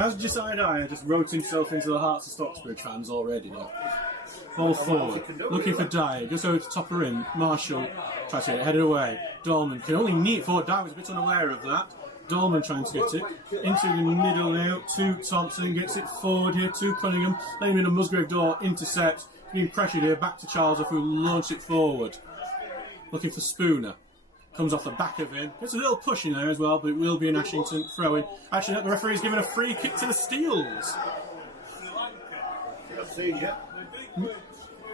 Has Josiah Dyer just wrote himself into the hearts of Stocksbridge fans already now? Ball forward, looking for Dyer, goes over to the top of rim. Marshall tries to get it headed away. Dolman can only knee it forward. Dyer was a bit unaware of that. Dolman trying to get it into the middle now to Thompson, gets it forward here to Cunningham. Laying in a Musgrave door, intercepts. Being pressured here, back to Charles, who launched it forward. Looking for Spooner. Comes off the back of him. Gets a little push in there as well, but it will be an Ashington throw-in. Actually, the referee's given a free kick to the Steels. I've seen you.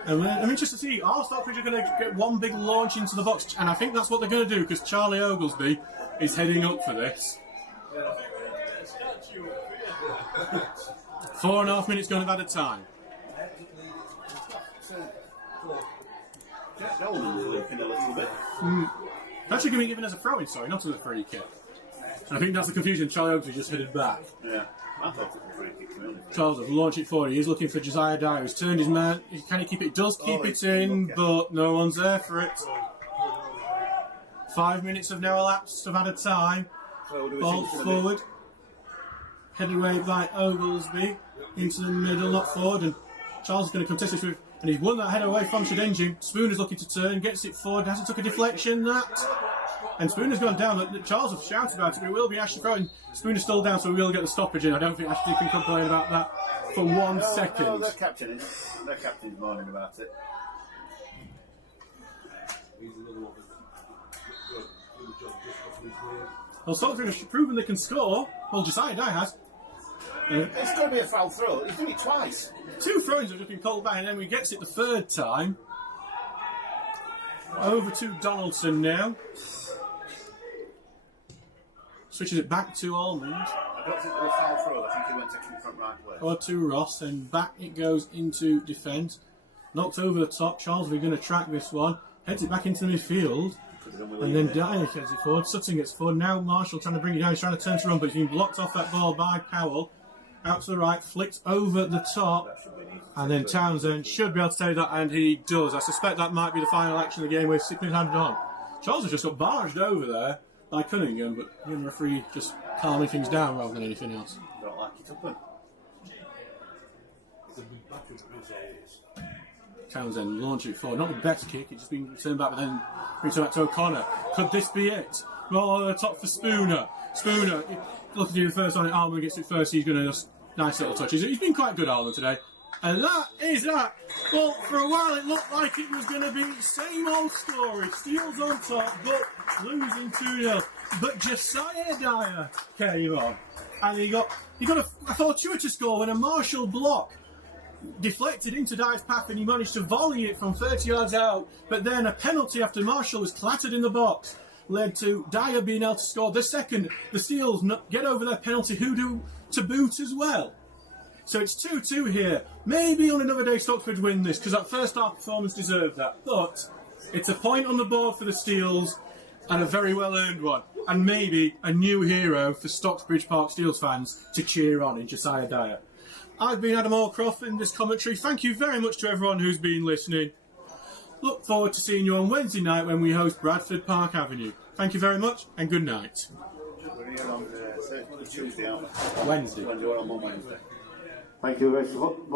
And I'm interested to see, are Stockbridge going to get one big launch into the box? And I think that's what they're going to do, because Charlie Oglesby is heading up for this. 4.5 minutes going about a time. Dolman's looking a little bit. Actually going to be given as a throw-in, sorry, not as a free kick. And I think that's the confusion. Charlie Oglesby just headed back. Yeah, I thought it was a free kick to be honest. Charles has launched it forward. He is looking for Josiah Dyer. He's turned his man. Can he keep it? Does keep it in, but no one's there for it. 5 minutes have now elapsed of added time. Ball forward. Headed away by Oglesby. Into the middle, not forward. And Charles is going to contest this with. And he's won that header away from Shedengine. Spooner's looking to turn, gets it forward. Hasn't took a deflection, that. And Spooner's gone down. Charles has shouted about it, but it will be Ashley throwing. Spooner's still down, so we will get the stoppage in. I don't think Ashley can complain about that for 1 second. No, their captain's moaning about it. Well, Stockbridge have proven they can score. Well, Josiah Dyer has. It's going to be a foul throw. He's done it twice. 2 throw-ins have just been called back, and then he gets it the 3rd time. Over to Donaldson now. Switches it back to Almond. I don't think they were foul throw. I think he went to front right place. Or to Ross, and back it goes into defence. Knocked over the top. Charles, we're going to track this one. Heads it back into the midfield. And then Dyer heads it forward. Sutton gets forward. Now Marshall trying to bring it down. He's trying to turn to run, but he's been blocked off that ball by Powell. Out to the right, flicked over the top. And then Townsend should be able to take that, and he does. I suspect that might be the final action of the game with 6 minutes handed on. Charles has just got barged over there by Cunningham, but the referee just calming things down rather than anything else. Don't like it up. Townsend launching it forward. Not the best kick, it's just been returned back, but then returned back to O'Connor. Could this be it? Ball on the top for Spooner. Spooner, looking to do the first on it. Almond gets it first. He's going to just nice little touches. He's been quite good, Almond, today. And that is that. Well, for a while it looked like it was going to be the same old story. Steels on top, but losing 2-0. But Josiah Dyer came on. And he got a fortuitous score when a Marshall block deflected into Dyer's path, and he managed to volley it from 30 yards out. But then a penalty after Marshall was clattered in the box led to Dyer being able to score the second. The Steels get over their penalty hoodoo to boot as well. So it's 2-2 here. Maybe on another day Stocksbridge win this, because that first half performance deserved that. But it's a point on the board for the Steels, and a very well earned one. And maybe a new hero for Stocksbridge Park Steels fans to cheer on in Josiah Dyer. I've been Adam Allcroft in this commentary. Thank you very much to everyone who's been listening. Look forward to seeing you on Wednesday night when we host Bradford Park Avenue. Thank you very much, and good night. We're here on Tuesday, aren't we? Wednesday. We're on Wednesday. Thank you very much.